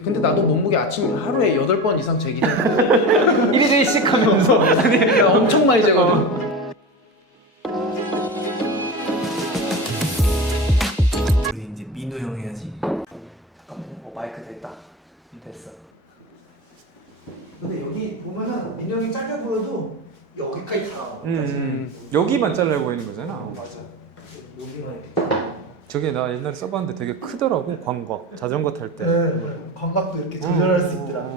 근데 나도 몸무게 아침 하루에 8번 이상 재긴 해. 1일씩 하면서 엄청 많이 재거든. 우리 이제 민우 형 해야지. 잠깐만, 마이크 됐다. 됐어. 근데 여기 보면은 민우 형이 짧게 보여도 여기까지 다. 여기만 잘라 보이는 거잖아. 맞아. 여기만 이렇게. 저게 나 옛날에 써봤는데 되게 크더라고. 광각 자전거 탈 때. 광각도 이렇게 조절할 수 있더라.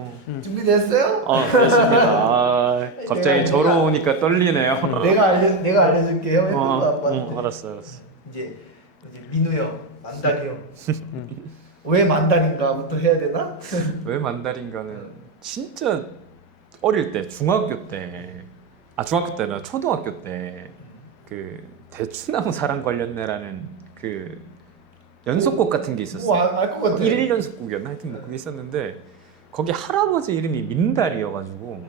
준비됐어요? 됐습니다. 갑자기 저러 오니까 떨리네요. 내가 알려줄게요. 해보고 아빠한테. 알았어. 이제 민우 형, 만다리 형. 왜 만다린가부터 해야 되나? 왜 만다린가는 진짜 어릴 때 중학교 때나 초등학교 때 그 대추나무 사랑 관련내라는 그 연속곡 같은 게 있었어. 알것 같아. 1일 연속곡이었나? 하여튼 뭐 그게 있었는데 거기 할아버지 이름이 민달이어가지고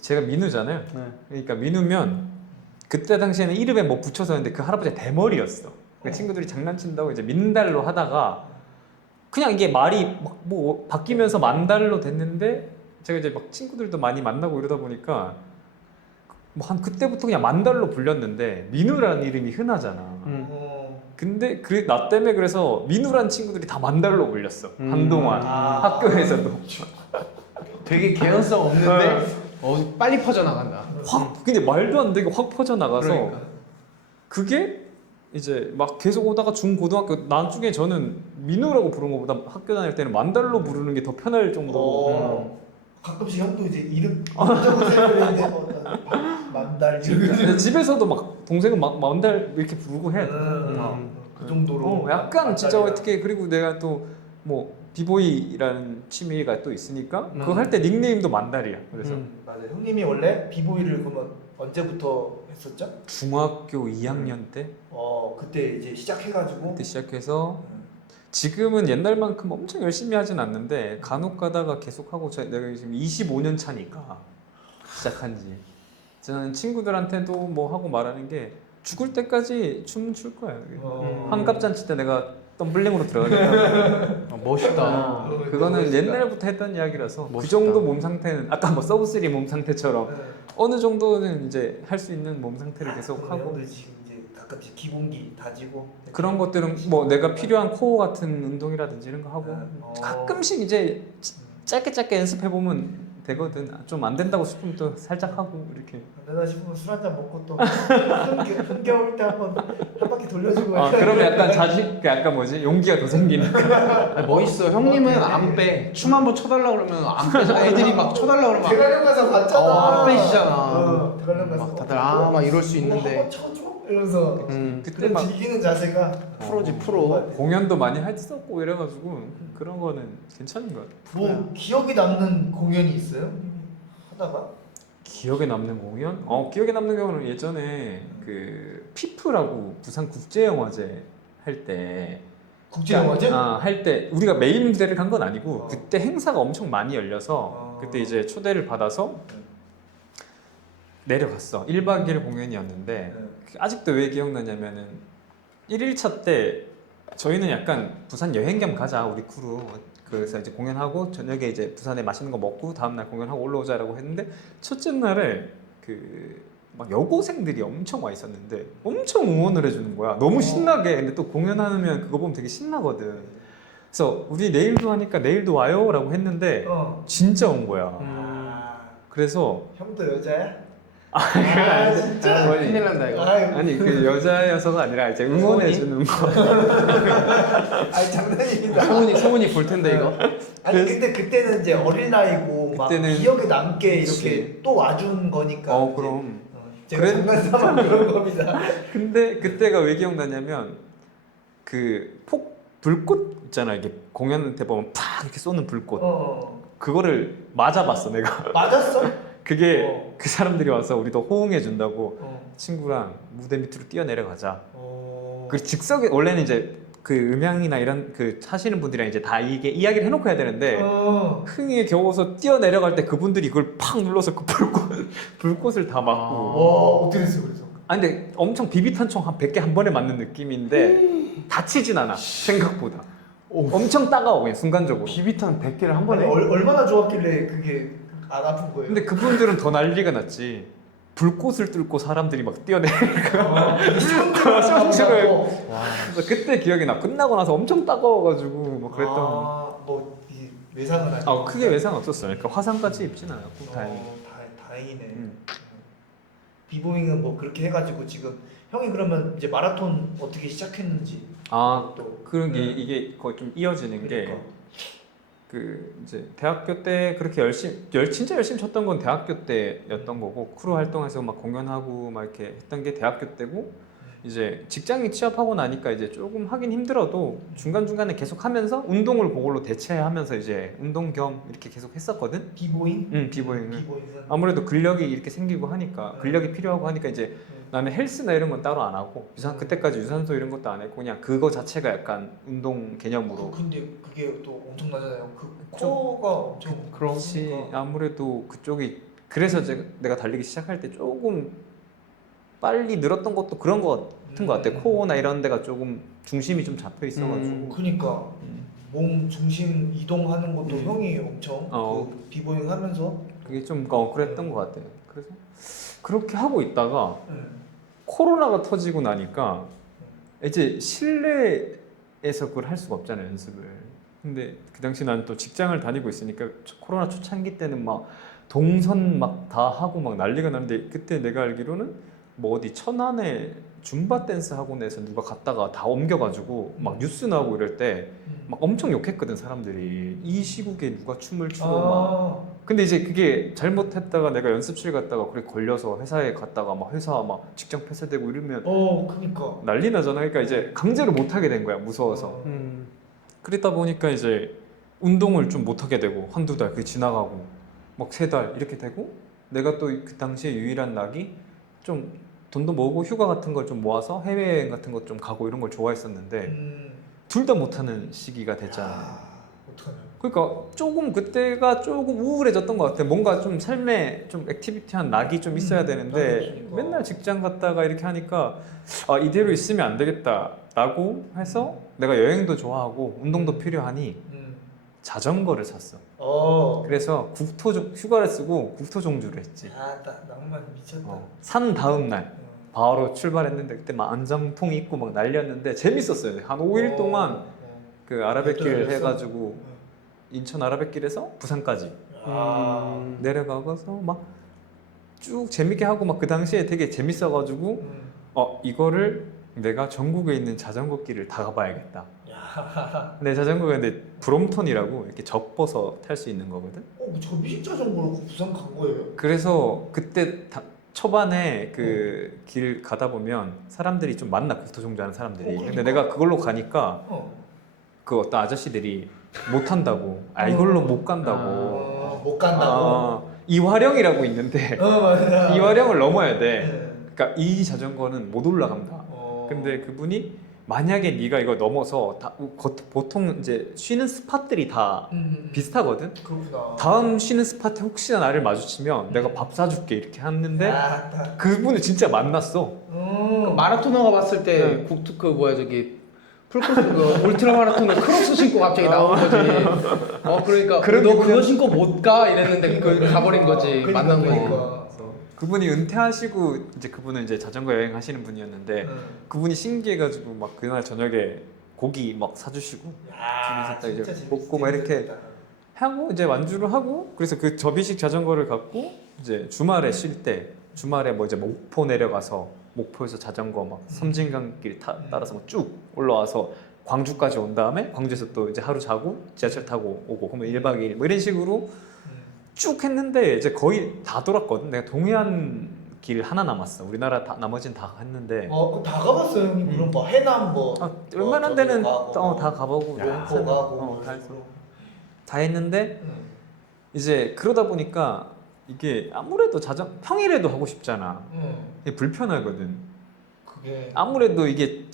제가 민우잖아요. 그러니까 민우면 그때 당시에는 이름에 뭐 붙여서 했는데 그 할아버지가 대머리였어. 그러니까 친구들이 장난친다고 이제 민달로 하다가 그냥 이게 말이 막 뭐 바뀌면서 만달로 됐는데 제가 이제 막 친구들도 많이 만나고 이러다 보니까 뭐 한 그때부터 그냥 만달로 불렸는데 민우라는 이름이 흔하잖아. 근데 그 나 때문에 그래서 민우란 친구들이 다 만달로 불렸어. 한동안 학교에서도 되게 개연성 없는데 빨리 퍼져나간다. 확 근데 말도 안 되게 확 퍼져나가서 그러니까. 그게 이제 막 계속 오다가 중고등학교 나중에 저는 민우라고 부르는 것보다 학교 다닐 때는 만달로 부르는 게 더 편할 정도로 가끔씩 형도 이제 이름 적어 생각했는데 만달 근데 집에서도 막 동생은 막 만달 이렇게 부르고 해. 그 정도로 약간 진짜 만달이라. 어떻게 그리고 내가 또 뭐 비보이라는 취미가 또 있으니까 그거 할 때 닉네임도 만달이야. 그래서 맞아요. 형님이 원래 비보이를 그러면 언제부터 했었죠? 중학교 2학년 때 그때 이제 시작해가지고 그때 시작해서 지금은 옛날만큼 엄청 열심히 하진 않는데 간혹 가다가 계속 하고 내가 지금 25년 차니까 시작한 지 저는 친구들한테도 뭐 하고 말하는 게 죽을 때까지 춤 출 거야. 환갑잔치 때 내가 덤블링으로 들어가겠다. 멋있다. 그거는 옛날부터 했던 이야기라서 그 멋있다. 정도 몸 상태는 아까 뭐 서브3 몸 상태처럼 어느 정도는 이제 할 수 있는 몸 상태를 계속 하고 형도 지금 이제 가끔씩 기본기 다지고 그런 것들은 뭐 내가 필요한 코어 같은 운동이라든지 이런 거 하고 가끔씩 이제 짧게 연습해 보면 되거든. 좀 안 된다고 싶으면 또 살짝 하고 이렇게. 안 되나 싶으면 술 한잔 먹고 또 흥겨울 때 한 바퀴 돌려주고 그러면 약간 자식, 약간 뭐지 용기가 더 생기니까. 멋있어. 형님은 안 빼. 춤 한번 춰달라 그러면 안 빼잖아. 애들이 막 춰달라 그러면 대관령 가서 봤잖아. 안 빼시잖아. 대관령 가서 막 다들 막 이럴 수 있는데. 한번 쳐줘 이러면서 그때 그때 막 즐기는 자세가 프로지 프로. 공연도 많이 했었고 이래가지고 그런 거는 괜찮은 것 같아. 뭐 기억에 남는 공연이 있어요? 하다가? 기억에 남는 공연? 기억에 남는 경우는 예전에 그 피프라고 부산 국제영화제 할 때 국제영화제? 할 때 우리가 메인 무대를 간 건 아니고 그때 행사가 엄청 많이 열려서 그때 이제 초대를 받아서 내려갔어. 1박 2일 공연이었는데 아직도 왜 기억나냐면은 1일차 때 저희는 약간 부산 여행 겸 가자 우리 크루 그래서 이제 공연하고 저녁에 이제 부산에 맛있는 거 먹고 다음날 공연하고 올라오자라고 했는데 첫째 날에 그 막 여고생들이 엄청 와 있었는데 엄청 응원을 해주는 거야. 너무 신나게. 근데 또 공연하면 그거 보면 되게 신나거든. 그래서 우리 내일도 하니까 내일도 와요라고 했는데 진짜 온 거야. 그래서 형도 여자야? 진짜? 큰일 난다 이거. 아니 그 여자여서가 아니라 이제 응원해주는 거. 장난입니다. 소문이 볼 텐데 이거. 아니 근데 그때는 이제 어린 나이고 막 그때는 기억에 남게 그치. 이렇게 또 와준 거니까. 그럼. 제가 장난삼아 그런 겁니다. 근데 그때가 왜 기억나냐면 그 불꽃 있잖아. 이게 공연 때 보면 팍 이렇게 쏘는 불꽃. 그거를 맞아봤어 내가. 맞았어? 그게 그 사람들이 와서 우리도 호응해 준다고 친구랑 무대 밑으로 뛰어 내려가자. 그 즉석에 원래는 이제 그 음향이나 이런 그 하시는 분들이랑 이제 다 이게 이야기를 해놓고 해야 되는데 흥에 겨워서 뛰어 내려갈 때 그분들이 그걸 팍 눌러서 그 불꽃을 다 막고. 와 어떻게 됐어 그래서? 근데 엄청 비비탄총 한 100개 한 번에 맞는 느낌인데 다치진 않아 생각보다. 엄청 따가워 그냥 순간적으로. 비비탄 100개를 한 아니, 번에. 얼마나 좋았길래 그게 안 아픈 거예요? 근데 그분들은 더 난리가 났지. 불꽃을 뚫고 사람들이 막 뛰어내리니까. 손질을 그래서 그때 기억이 나. 끝나고 나서 엄청 따가워가지고 뭐 그랬던. 뭐이 외상은 아니고. 아 크게 외상 없었어요. 그러니까 화상까지 입진 않았고 다행히. 다행이네. 음. 비보잉은 뭐 그렇게 해가지고 지금 형이 그러면 이제 마라톤 어떻게 시작했는지 아 또 그런 게 이게 거의 좀 이어지는 그러니까. 게 그 이제 대학교 때 그렇게 진짜 열심히 쳤던 건 대학교 때였던 거고 크루 활동해서 막 공연하고 막 이렇게 했던 게 대학교 때고 이제 직장에 취업하고 나니까 이제 조금 하긴 힘들어도 중간 중간에 계속 하면서 운동을 그걸로 대체하면서 이제 운동 겸 이렇게 계속 했었거든. 비보잉? 비보잉을. 비보잉은 아무래도 근력이 이렇게 생기고 하니까 근력이 필요하고 하니까 이제 나는 헬스나 이런 건 따로 안 하고 그때까지 유산소 이런 것도 안 했고 그냥 그거 자체가 약간 운동 개념으로. 근데 그게 또 엄청나잖아요. 그 코어가 엄청 그렇지. 그러니까. 아무래도 그쪽이 그래서 내가 달리기 시작할 때 조금 빨리 늘었던 것도 그런 거 같은 것 같아. 코어나 이런 데가 조금 중심이 좀 잡혀 있어가지고. 그러니까 몸 중심 이동하는 것도 형이 엄청 어. 그 비보잉 하면서 그게 좀 그랬던 것 같아. 그래서 그렇게 하고 있다가 응. 코로나가 터지고 나니까 이제 실내에서 그걸 할 수가 없잖아요, 연습을. 근데 그 당시 난 또 직장을 다니고 있으니까 코로나 초창기 때는 막 동선 막 다 하고 막 난리가 났는데 그때 내가 알기로는 뭐 어디 천안에 줌바 댄스 학원에서 누가 갔다가 다 옮겨가지고 막 뉴스 나오고 이럴 때 막 엄청 욕했거든 사람들이. 이 시국에 누가 춤을 추고 막. 근데 이제 그게 잘못했다가 내가 연습실 갔다가 그래 걸려서 회사에 갔다가 막 회사 막 직장 폐쇄되고 이러면 그니까 난리 나잖아. 그러니까 이제 강제로 못 하게 된 거야 무서워서. 그러다 보니까 이제 운동을 좀 못 하게 되고 한두 달 그게 지나가고 막 3달 이렇게 되고 내가 또 그 당시에 유일한 낙이 좀 돈도 모으고 휴가 같은 걸 좀 모아서 해외여행 같은 것 좀 가고 이런 걸 좋아했었는데 둘 다 못하는 시기가 됐잖아. 어떡하냐. 그러니까 조금 그때가 조금 우울해졌던 것 같아. 뭔가 좀 삶에 좀 액티비티한 낙이 좀 있어야 되는데 낙이 없으니까. 맨날 직장 갔다가 이렇게 하니까 아 이대로 있으면 안 되겠다라고 해서 내가 여행도 좋아하고 운동도 필요하니 자전거를 샀어. 그래서 휴가를 쓰고 국토종주를 했지. 나 낭만 미쳤다. 산 다음 날 바로 출발했는데 그때 막 안장통 입고 막 날렸는데 재밌었어요. 한 5일 동안 그 아라뱃길 어쩌였어? 해가지고 인천 아라뱃길에서 부산까지 내려가서 막 쭉 재밌게 하고 막 그 당시에 되게 재밌어가지고 이거를 내가 전국에 있는 자전거 길을 다 가봐야겠다. 내 자전거가 근데 브롬톤이라고 이렇게 접어서 탈 수 있는 거거든. 저 미식 자전거로 부산 간 거예요? 그래서 그때 초반에 그 길 가다 보면 사람들이 좀 만나 국토종주하는 사람들이. 그러니까. 근데 내가 그걸로 가니까 그 어떤 아저씨들이 못 한다고. 이걸로 못 간다고. 못 간다고. 이화령이라고 있는데 맞아. 이화령을 넘어야 돼. 그러니까 이 자전거는 못 올라간다. 근데 그분이 만약에 네가 이거 넘어서 보통 이제 쉬는 스팟들이 다 비슷하거든. 그렇구나. 다음 쉬는 스팟에 혹시나 나를 마주치면 내가 밥 사줄게 이렇게 하는데 딱. 그분을 진짜 만났어. 마라토너가 봤을 때 국토 그 뭐야 저기 풀코스 그 울트라 마라톤을 크로스 신고 갑자기 나온 거지. 그러니까 너 그거 신고 못 가 이랬는데 그 가버린 거지. 만난 거니까. 그분이 은퇴하시고 이제 그분은 이제 자전거 여행 하시는 분이었는데 그분이 신기해가지고 막 그날 저녁에 고기 막 사주시고 집에서 이제 먹고 막 이렇게 하고 이제 완주를 하고 그래서 그 접이식 자전거를 갖고 이제 주말에 쉴 때 주말에 뭐 이제 목포 내려가서 목포에서 자전거 막 섬진강길 따라서 막 쭉 올라와서 광주까지 온 다음에 광주에서 또 이제 하루 자고 지하철 타고 오고 그러면 1박 2일 뭐 이런 식으로 쭉 했는데 이제 거의 다 돌았거든. 내가 동해안 길 하나 남았어. 우리나라 나머지는 다 했는데. 다 가봤어요 형님. 그럼 뭐 해남 뭐. 웬만한 데는 가고, 다 가보고 목포 가고. 다 했는데 이제 그러다 보니까 이게 아무래도 평일에도 하고 싶잖아. 이게 불편하거든. 그게 아무래도 이게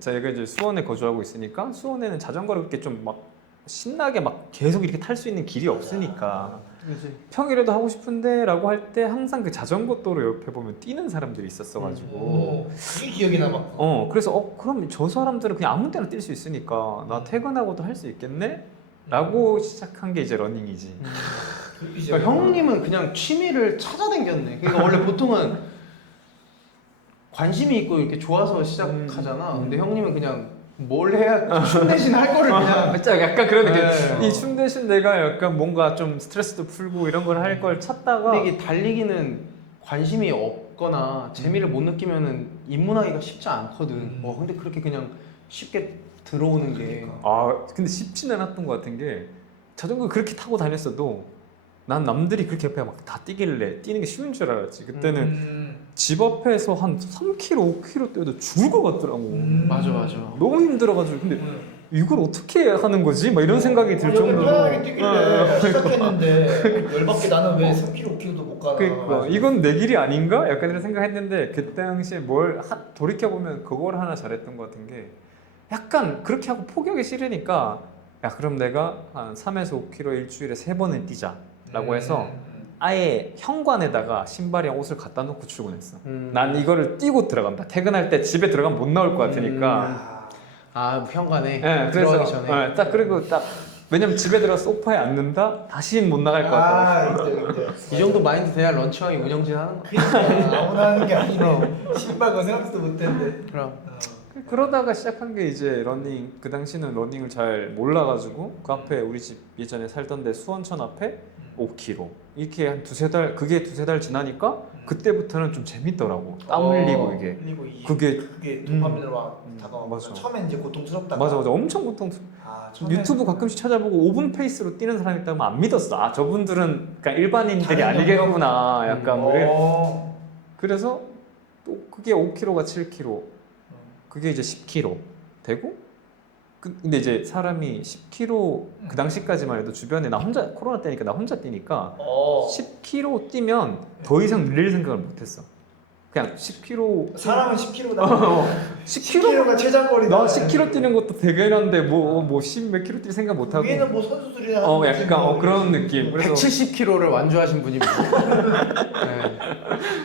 저희가 이제 수원에 거주하고 있으니까 수원에는 자전거를 그렇게 좀 막 신나게 막 계속 이렇게 탈 수 있는 길이 없으니까 그치. 평일에도 하고 싶은데 라고 할 때 항상 그 자전거 도로 옆에 보면 뛰는 사람들이 있었어가지고 그게 기억에 남았고. 그래서 그럼 저 사람들은 그냥 아무 때나 뛸 수 있으니까 나 퇴근하고도 할 수 있겠네? 라고 시작한 게 이제 러닝이지. 그러니까 형님은 그냥 취미를 찾아댕겼네. 그러니까 원래 보통은 관심이 있고 이렇게 좋아서 시작하잖아. 근데 형님은 그냥 뭘 해야 춤 대신 할 거를 그냥 진짜 약간 그런 느낌. 네. 이 춤 대신 내가 약간 뭔가 좀 스트레스도 풀고 이런 걸 할 걸 찾다가 근데 이게 달리기는 관심이 없거나 재미를 못 느끼면은 입문하기가 쉽지 않거든. 근데 그렇게 그냥 쉽게 들어오는 게 근데 쉽지는 않았던 것 같은 게 자전거 그렇게 타고 다녔어도 난 남들이 그렇게 옆에 막 다 뛰길래 뛰는 게 쉬운 줄 알았지. 그때는 집 앞에서 한 3km, 5km 뛰어도 죽을 것 같더라고. 맞아. 너무 힘들어가지고 근데 이걸 어떻게 하는 거지? 막 이런 생각이 들 정도로 편하게 뛰길래 시작했는데 열받게 나는 왜 3km, 5km도 못 가나. 그러니까 이건 내 길이 아닌가? 약간 이런 생각했는데 그때 당시에 돌이켜보면 그걸 하나 잘했던 것 같은 게 약간 그렇게 하고 포기하기 싫으니까 야 그럼 내가 한 3에서 5km 일주일에 3번은 뛰자 라고 해서 아예 현관에다가 신발이랑 옷을 갖다 놓고 출근했어. 난 이거를 뛰고 들어간다. 퇴근할 때 집에 들어가면 못 나올 것 같으니까 현관에 네, 들어가기 그래서 전에 딱 그리고 딱 왜냐면 집에 들어가 소파에 앉는다? 다시는 못 나갈 것 같아. 이 정도 마인드 돼야 런치왕이 운영진 하는 거야. 그러니까 아무나 하는 게 아니네. 신발 거 생각도 못했는데. 그럼 그러다가 시작한 게 이제 러닝. 그 당시는 러닝을 잘 몰라가지고 그 앞에 우리 집 예전에 살던 데 수원천 앞에 5km 이렇게 한 두세 달, 그게 두세 달 지나니까 그때부터는 좀 재밌더라고. 땀 흘리고 이게 그게 도파민으로 막 다가오고. 맞아. 처음엔 이제 고통스럽다가. 맞아 엄청 고통스러워. 유튜브 가끔씩 찾아보고 5분 페이스로 뛰는 사람이 있다면 안 믿었어. 저분들은 그러니까 일반인들이 아니겠구나 약간 그래서 또 그게 5km가 7km 그게 이제 10km 되고 근데 이제 사람이 10km 그 당시까지만 해도 주변에 나 혼자 코로나 때니까 나 혼자 뛰니까 10km 뛰면 더 이상 늘릴 생각을 못했어. 그냥 10km 사람은 10km다. 10km가 최장거리다. 나 10km 뛰는 것도 대견한데 뭐 10 몇 킬로 뛸 생각 못 하고. 위에는 뭐 선수들이나 하는 거지 약간 뭐. 그런 느낌. 그래서 170km를 완주하신 분입니다. 네.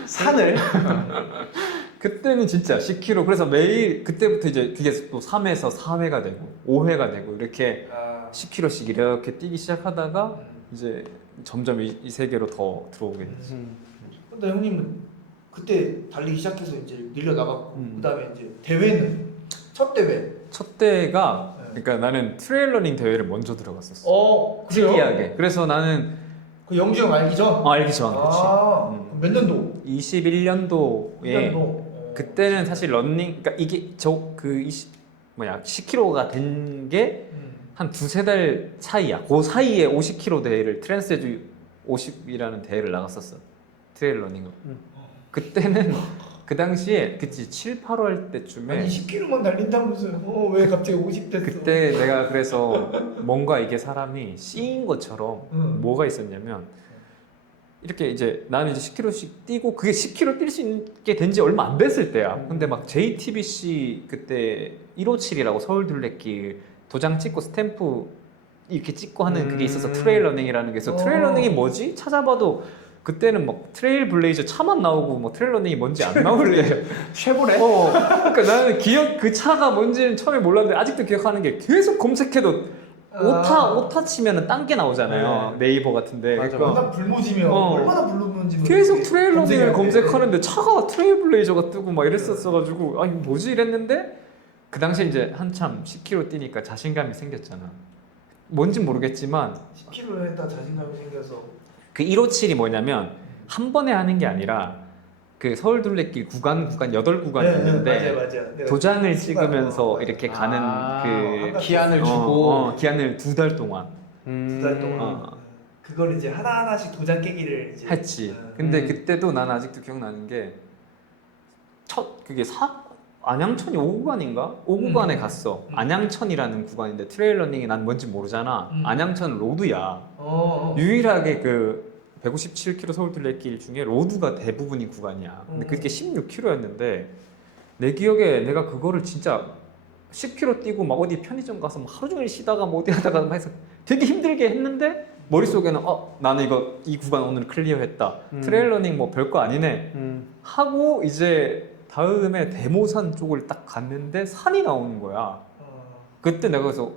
산을 그때는 진짜 10km. 그래서 매일 그때부터 이제 그게 또 3에서 4회가 되고 5회가 되고 이렇게 10km씩 이렇게 뛰기 시작하다가 이제 점점 이 세계로 더 들어오게 됐지. 근데 형님은 그때 달리기 시작해서 이제 늘려 나갔고 그다음에 이제 대회는 첫 대회. 첫 대회가 그러니까 나는 트레일러닝 대회를 먼저 들어갔었어. 그래요? 특이하게. 그래서 나는 그 영주 형 알기 전. 알기 전. 그렇지. 몇 년도? 21년도에 1년도. 그때는 사실 런닝 그러니까 이게 10km가 된 게 한 두세 달 차이야. 그 사이에 50km 대회를 트랜스에듀 50이라는 대회를 나갔었어. 트레일 러닝으로. 그때는 그 당시에 그치 7, 8월 때쯤에 아니 10km만 달린다면서요. 왜 갑자기 50 됐어? 그때 내가 그래서 뭔가 이게 사람이 씌인 것처럼 뭐가 있었냐면 이렇게 이제 나는 이제 10km씩 뛰고 그게 10km 뛸 수 있게 된 지 얼마 안 됐을 때야. 근데 막 JTBC 그때 157이라고 서울 둘레길 도장 찍고 스탬프 이렇게 찍고 하는 그게 있어서 트레일 러닝이라는 게 있어. 트레일 러닝이 뭐지? 찾아봐도 그때는 막 트레일 블레이저 차만 나오고 뭐 트레일 러닝이 뭔지 안 나올래. 쉐보레? 그러니까 나는 그 차가 뭔지는 처음에 몰랐는데 아직도 기억하는 게 계속 검색해도 오타 치면은 딴 게 나오잖아요. 네이버 같은데. 맞아, 그러니까 워낙 불모지면 얼마나 불모인지 계속 트레일 러닝을 검색하는데 차가 트레일 블레이저가 뜨고 막 이랬었어가지고 아 이거 뭐지 이랬는데 그 당시에 이제 한참 10km 뛰니까 자신감이 생겼잖아. 뭔진 모르겠지만 10km 했다 자신감이 생겨서 그 157이 뭐냐면 한 번에 하는 게 아니라 그 서울 둘레길 구간 8구간이 있는데 맞아. 도장을 찍으면서 이렇게 가는 그 기한을 주고 기한을 2달 동안 2달 동안 그걸 이제 하나하나씩 도장 깨기를 이제 했지. 근데 그때도 난 아직도 기억나는 게 그게 안양천이 5구간인가? 5구간에 갔어. 안양천이라는 구간인데 트레일 러닝이 난 뭔지 모르잖아. 안양천 로드야. 유일하게 그 157km 서울 둘레길 중에 로드가 대부분인 구간이야. 근데 그게 16km였는데 내 기억에 내가 그거를 진짜 10km 뛰고 막 어디 편의점 가서 막 하루 종일 쉬다가 뭐 어디 하다가 막 해서 되게 힘들게 했는데 머릿속에는 나는 이 구간 오늘 클리어했다. 트레일 러닝 뭐 별거 아니네. 하고 이제 다음에 대모산 쪽을 딱 갔는데 산이 나오는 거야. 그때 내가 그래서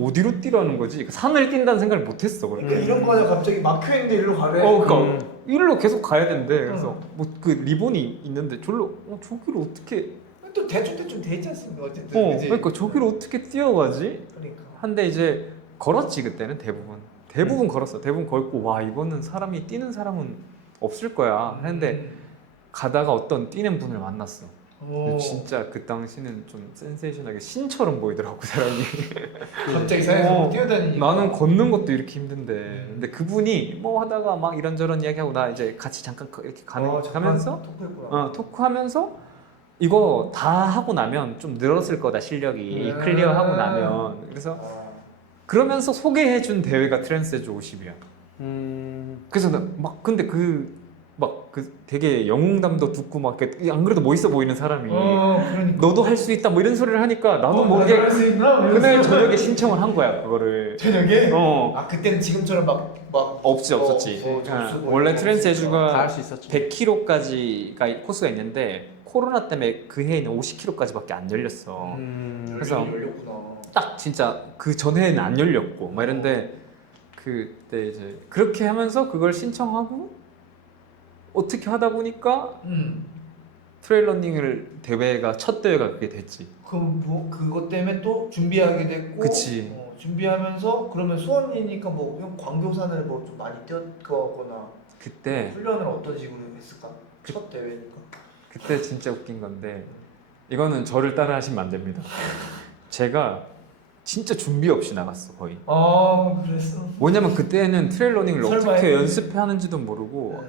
어디로 뛰라는 거지? 산을 뛴다는 생각을 못했어. 그러니까 이런 거는 갑자기 막혀있는데 일로 가래. 그러니까 일로 계속 가야 된대. 그래서 뭐 그 리본이 있는데 저기로 어떻게? 또 대충 돼 있지 않습니까? 어쨌든. 그치? 그러니까 저기로 어떻게 뛰어가지? 그러니까. 한데 이제 걸었지 그때는 대부분 걸었어. 대부분 걸고 와 이거는 사람이 뛰는 사람은 없을 거야. 했는데 가다가 어떤 뛰는 분을 만났어. 근데 진짜 그 당시는 좀 센세이션하게 신처럼 보이더라고 사람이. 갑자기 산에서 뛰어다니니까. 나는 걷는 것도 이렇게 힘든데 근데 그분이 뭐 하다가 막 이런저런 이야기하고 나 이제 같이 잠깐 이렇게 가면서 토크하면서 이거 다 하고 나면 좀 늘었을 거다 실력이 클리어하고 나면. 그래서 그러면서 소개해준 대회가 트랜스에즈 50이야. 그래서 나 막 근데 그 되게 영웅담도 듣고 막 안 그래도 멋있어 보이는 사람이 그러니까. 너도 할 수 있다 뭐 이런 소리를 하니까 나도 모르게 할수 있나? 그날 저녁에 신청을 한 거야 그거를. 저녁에? 그때는 지금처럼 막 없었지. 접수고 원래 다 트랜스에즈가 할 수 있었지. 100km까지가 코스가 있는데 코로나 때문에 그 해에는 50km까지밖에 안 열렸어. 그래서 열렸구나. 딱 진짜 그 전해에는 안 열렸고 막 이런데 그때 이제 그렇게 하면서 그걸 신청하고 어떻게 하다 보니까 트레일 러닝을 대회가 첫 대회가 그게 됐지. 그것 때문에 또 준비하게 됐고. 그치. 준비하면서 그러면 수원이니까 뭐 형 광교산을 뭐 좀 많이 뛰었거나 그때 훈련을 어떤 식으로 했을까? 첫 대회니까. 그때 진짜 웃긴 건데 이거는 저를 따라 하시면 안 됩니다. 제가 진짜 준비 없이 나갔어 거의. 그랬어. 뭐냐면 그때는 트레일 러닝을 설마 어떻게 했겠지. 연습하는지도 모르고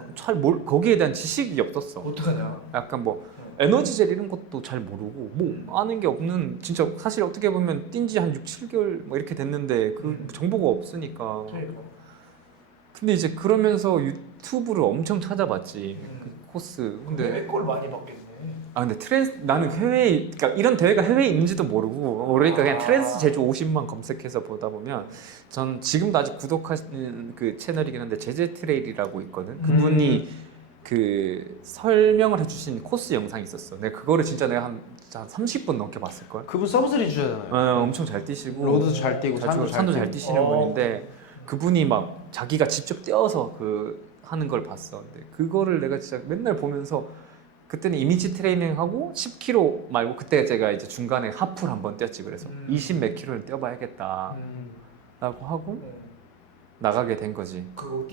거기에 대한 지식이 없었어. 어떡하냐? 약간 뭐 에너지젤 이런 것도 잘 모르고 뭐 아는 게 없는 진짜 사실 어떻게 보면 뛴 지 한 6, 7개월 뭐 이렇게 됐는데 그 정보가 없으니까. 그러니까. 근데 이제 그러면서 유튜브를 엄청 찾아봤지. 그 코스. 근데 근데 걸 많이 받겠네. 근데 나는 그러니까 이런 대회가 해외에 있는지도 모르고 그러니까 그냥 트랜스 제주 50만 검색해서 보다 보면 전 지금도 아직 구독하시는 그 채널이긴 한데 제제 트레일이라고 있거든. 그분이 그 설명을 해주신 코스 영상이 있었어. 내가 그거를 진짜 내가 한 30분 넘게 봤을 걸. 그분 서브스리 주잖아요. 엄청 잘 뛰시고 로드도 잘 뛰고 산도 잘 뛰시는 분인데 그분이 막 자기가 직접 뛰어서 그 하는 걸 봤어. 근데 그거를 내가 진짜 맨날 보면서 그때는 이미지 트레이닝하고 10km 말고 그때 제가 이제 중간에 하프를 한번 뛰었지. 그래서 20 몇 킬로를 뛰어봐야겠다 라고 하고 나가게 된 거지. 그거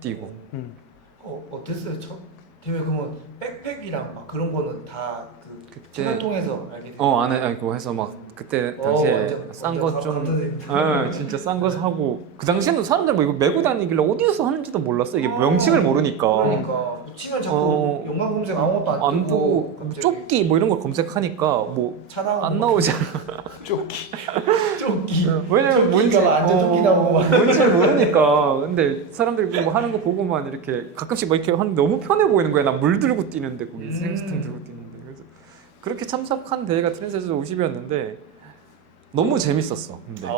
뛰고. 어땠어요? 첫 대회 그러면 백팩이랑 막 그런 거는 다그 그때 채널 통해서 알게 됐어요. 안에 알고 해서 막 그때 당시에 싼 거 좀 진짜 싼 거 사고 그 당시에는 사람들 뭐 이거 메고 다니길래 어디서 하는지도 몰랐어. 이게 명칭을 모르니까. 그러니까 치면 자꾸 연관 검색 아무것도 안 뜨고 갑자기. 조끼 뭐 이런 걸 검색하니까 뭐 차 나오고 안 나오잖아. 조끼 왜냐면 뭔지 완전 조끼 나오고 막. 뭔지 모르니까. 근데 사람들이 뭐 하는 거 보고만 이렇게 가끔씩 막 이렇게 하는데 너무 편해 보이는 거야. 나 물 들고 뛰는데 거기 생수통 들고 뛰는데. 그래서 그렇게 참석한 대회가 트랜스에즈 50이었는데 너무 재밌었어. 근데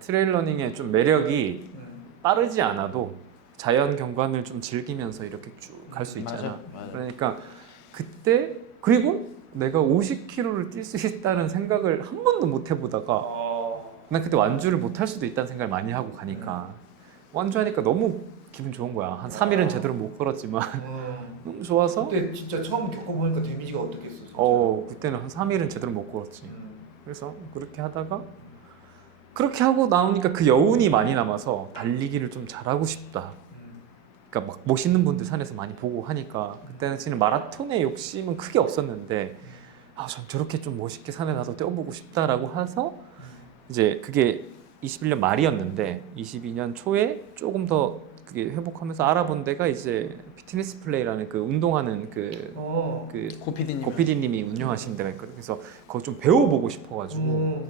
트레일 러닝의 좀 매력이 빠르지 않아도 자연 경관을 좀 즐기면서 이렇게 쭉 갈 수 있잖아. 맞아. 그러니까 그때 그리고 내가 50km를 뛸 수 있다는 생각을 한 번도 못 해보다가 난 그때 완주를 못 할 수도 있다는 생각을 많이 하고 가니까 완주하니까 너무 기분 좋은 거야. 한 3일은 제대로 못 걸었지만 너무 좋아서 그때 진짜 처음 겪어보니까 데미지가 어떻겠어? 그때는 한 3일은 제대로 못 걸었지. 그래서 그렇게 하다가 그렇게 하고 나오니까 그 여운이 많이 남아서 달리기를 좀 잘하고 싶다. 그러니까 막 멋있는 분들 산에서 많이 보고 하니까 그때는 지금 마라톤의 욕심은 크게 없었는데 전 저렇게 좀 멋있게 산에 나서 뛰어보고 싶다라고 해서 이제 그게 21년 말이었는데 22년 초에 조금 더 그게 회복하면서 알아본 데가 이제 피트니스 플레이라는 그 운동하는 그 고피디님이 운영하시는 데가 있거든. 그래서 그거 좀 배워보고 싶어가지고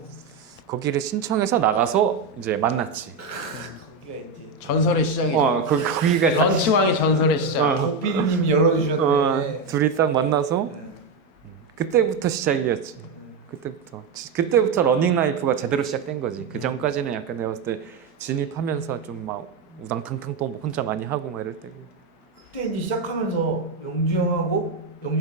거기를 신청해서 나가서 이제 만났지. 전설의 시작이죠. 거기가 런칭왕이 전설의 시작. 고피디님이 열어주셨네. 둘이 딱 만나서 그때부터 시작이었지. 그때부터 러닝 라이프가 제대로 시작된 거지. 그 전까지는 약간 내가 봤을 때 진입하면서 좀 막 우당탕탕 또 혼자 많이 하고 막 이럴 때고. 그때 이제 시작하면서 영주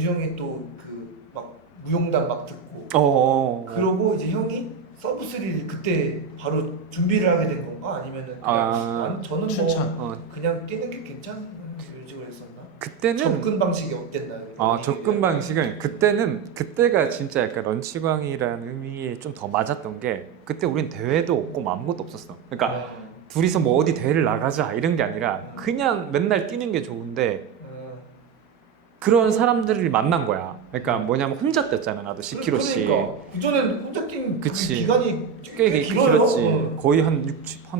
형이 또 그 막 무용담 막 듣고 그러고 이제 형이 서브 3를 그때 바로 준비를 하게 된 건가 아니면은 그냥 저는 추천. 뭐 그냥 뛰는 게 괜찮은 요직을 했었나? 그때는 접근 방식이 어땠나요? 접근 방식은 그때가 진짜 약간 런치광이라는 의미에 좀 더 맞았던 게 그때 우린 대회도 없고 뭐 아무것도 없었어. 그러니까 둘이서 뭐 어디 대회를 나가자 이런 게 아니라 그냥 맨날 뛰는 게 좋은데 그런 사람들을 만난 거야. 그러니까 뭐냐면 혼자 뛰었잖아. 나도 10km씩. 그러니까 그전엔 혼자 뛴 그치. 기간이 꽤 길어요. 길었지. 거의 한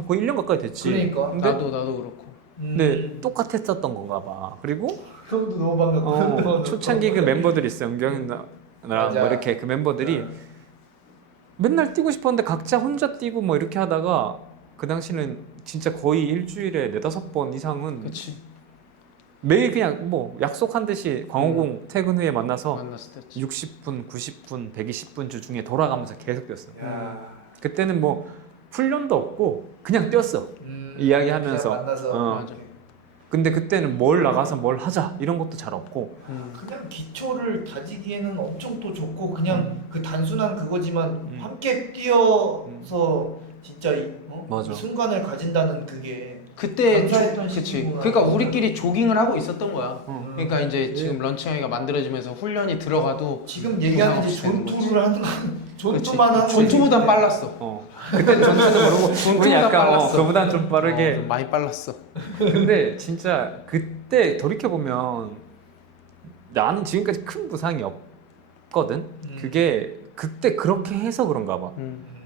거의 1년 가까이 됐지. 그러니까. 근데 나도 그렇고. 근데 똑같았었던 건가 봐. 그리고 형도 너무 반갑고 초창기 그 멤버들 있어. 은경이랑 뭐 이렇게 그 멤버들이 맨날 뛰고 싶었는데 각자 혼자 뛰고 뭐 이렇게 하다가 그 당시는 진짜 거의 일주일에 4-5번 이상은 그렇지. 매일 그냥 뭐 약속한 듯이 광호공 퇴근 후에 만나서 만났을 때. 60분, 90분, 120분 주 중에 돌아가면서 계속 뛰었어. 야. 그때는 뭐 훈련도 없고 그냥 뛰었어. 이야기하면서. 그냥 만나서 맞아. 근데 그때는 뭘 나가서 뭘 하자 이런 것도 잘 없고 그냥 기초를 다지기에는 엄청 또 좋고 그냥 그 단순한 그거지만 함께 뛰어서 진짜 맞아. 이 순간을 가진다는 그게 그때 감사했던 그치. 시기구나. 그러니까 우리끼리 조깅을 하고 있었던 거야. 어. 그러니까 이제 지금 런칭하기가 만들어지면서 훈련이 들어가도 지금 얘기하는 이제 전투를 하는 전투만 하는 전투보단 거지. 빨랐어. 그때 전투는 모르고 우리 전투보다 약간 빨랐어. 그보단 좀 빠르게 좀 많이 빨랐어. 근데 진짜 그때 돌이켜보면 나는 지금까지 큰 부상이 없거든. 그게 그때 그렇게 해서 그런가 봐.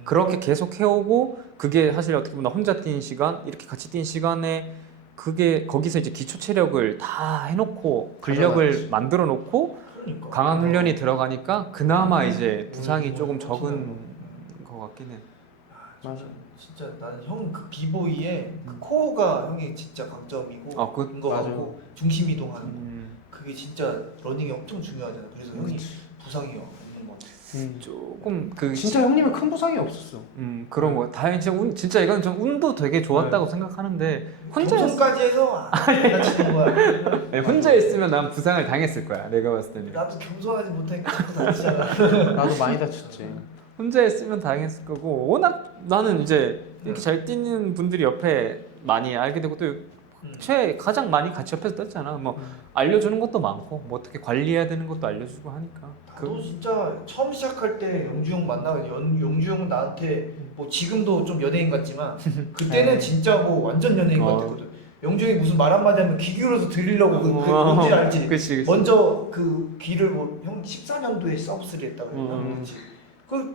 그렇게 계속 해오고 그게 사실 어떻게 보면 나 혼자 뛴 시간 이렇게 같이 뛴 시간에 그게 거기서 이제 기초 체력을 다 해놓고 근력을 가져가야지. 만들어 놓고 그러니까. 강한 훈련이 들어가니까 그나마 이제 부상이 조금 적은 것 같긴 해. 맞아. 진짜 나는 형 그 비보이의 그 코어가 형이 진짜 강점이고 아, 그- 인거 맞아. 같고 중심 이동하는 거 그게 진짜 러닝이 엄청 중요하잖아. 그래서 형이 부상이 없는 거 같아. 조금 그 진짜 형님은 큰 부상이 없었어. 그런 거 다행히 진짜 이건 좀 운도 되게 좋았다고 생각하는데 경선까지 해서 안 다치는 거야. 네, 혼자 있으면 난 부상을 당했을 거야. 내가 봤을 때는 나도 겸손하지 못하니까 자꾸 다치잖아. 나도 많이 다쳤지. 혼자 있으면 당했을 거고 워낙 나는 이제 이렇게 잘 뛰는 분들이 옆에 많이 알게 되고 또 가장 많이 같이 옆에서 떴잖아. 뭐 알려주는 것도 많고 뭐 어떻게 관리해야 되는 것도 알려주고 하니까. 나도 진짜 처음 시작할 때 영주 형 만나고 영주 형은 나한테 뭐 지금도 좀 연예인 같지만 그때는 진짜 뭐 완전 연예인 같았거든. 영주 형이 무슨 말 한마디 하면 귀 기울여서 들리려고 그 뭔지 알지? 그치. 먼저 그 귀를 뭐 형 14년도에 서브스를 했다고 했나? 그렇지.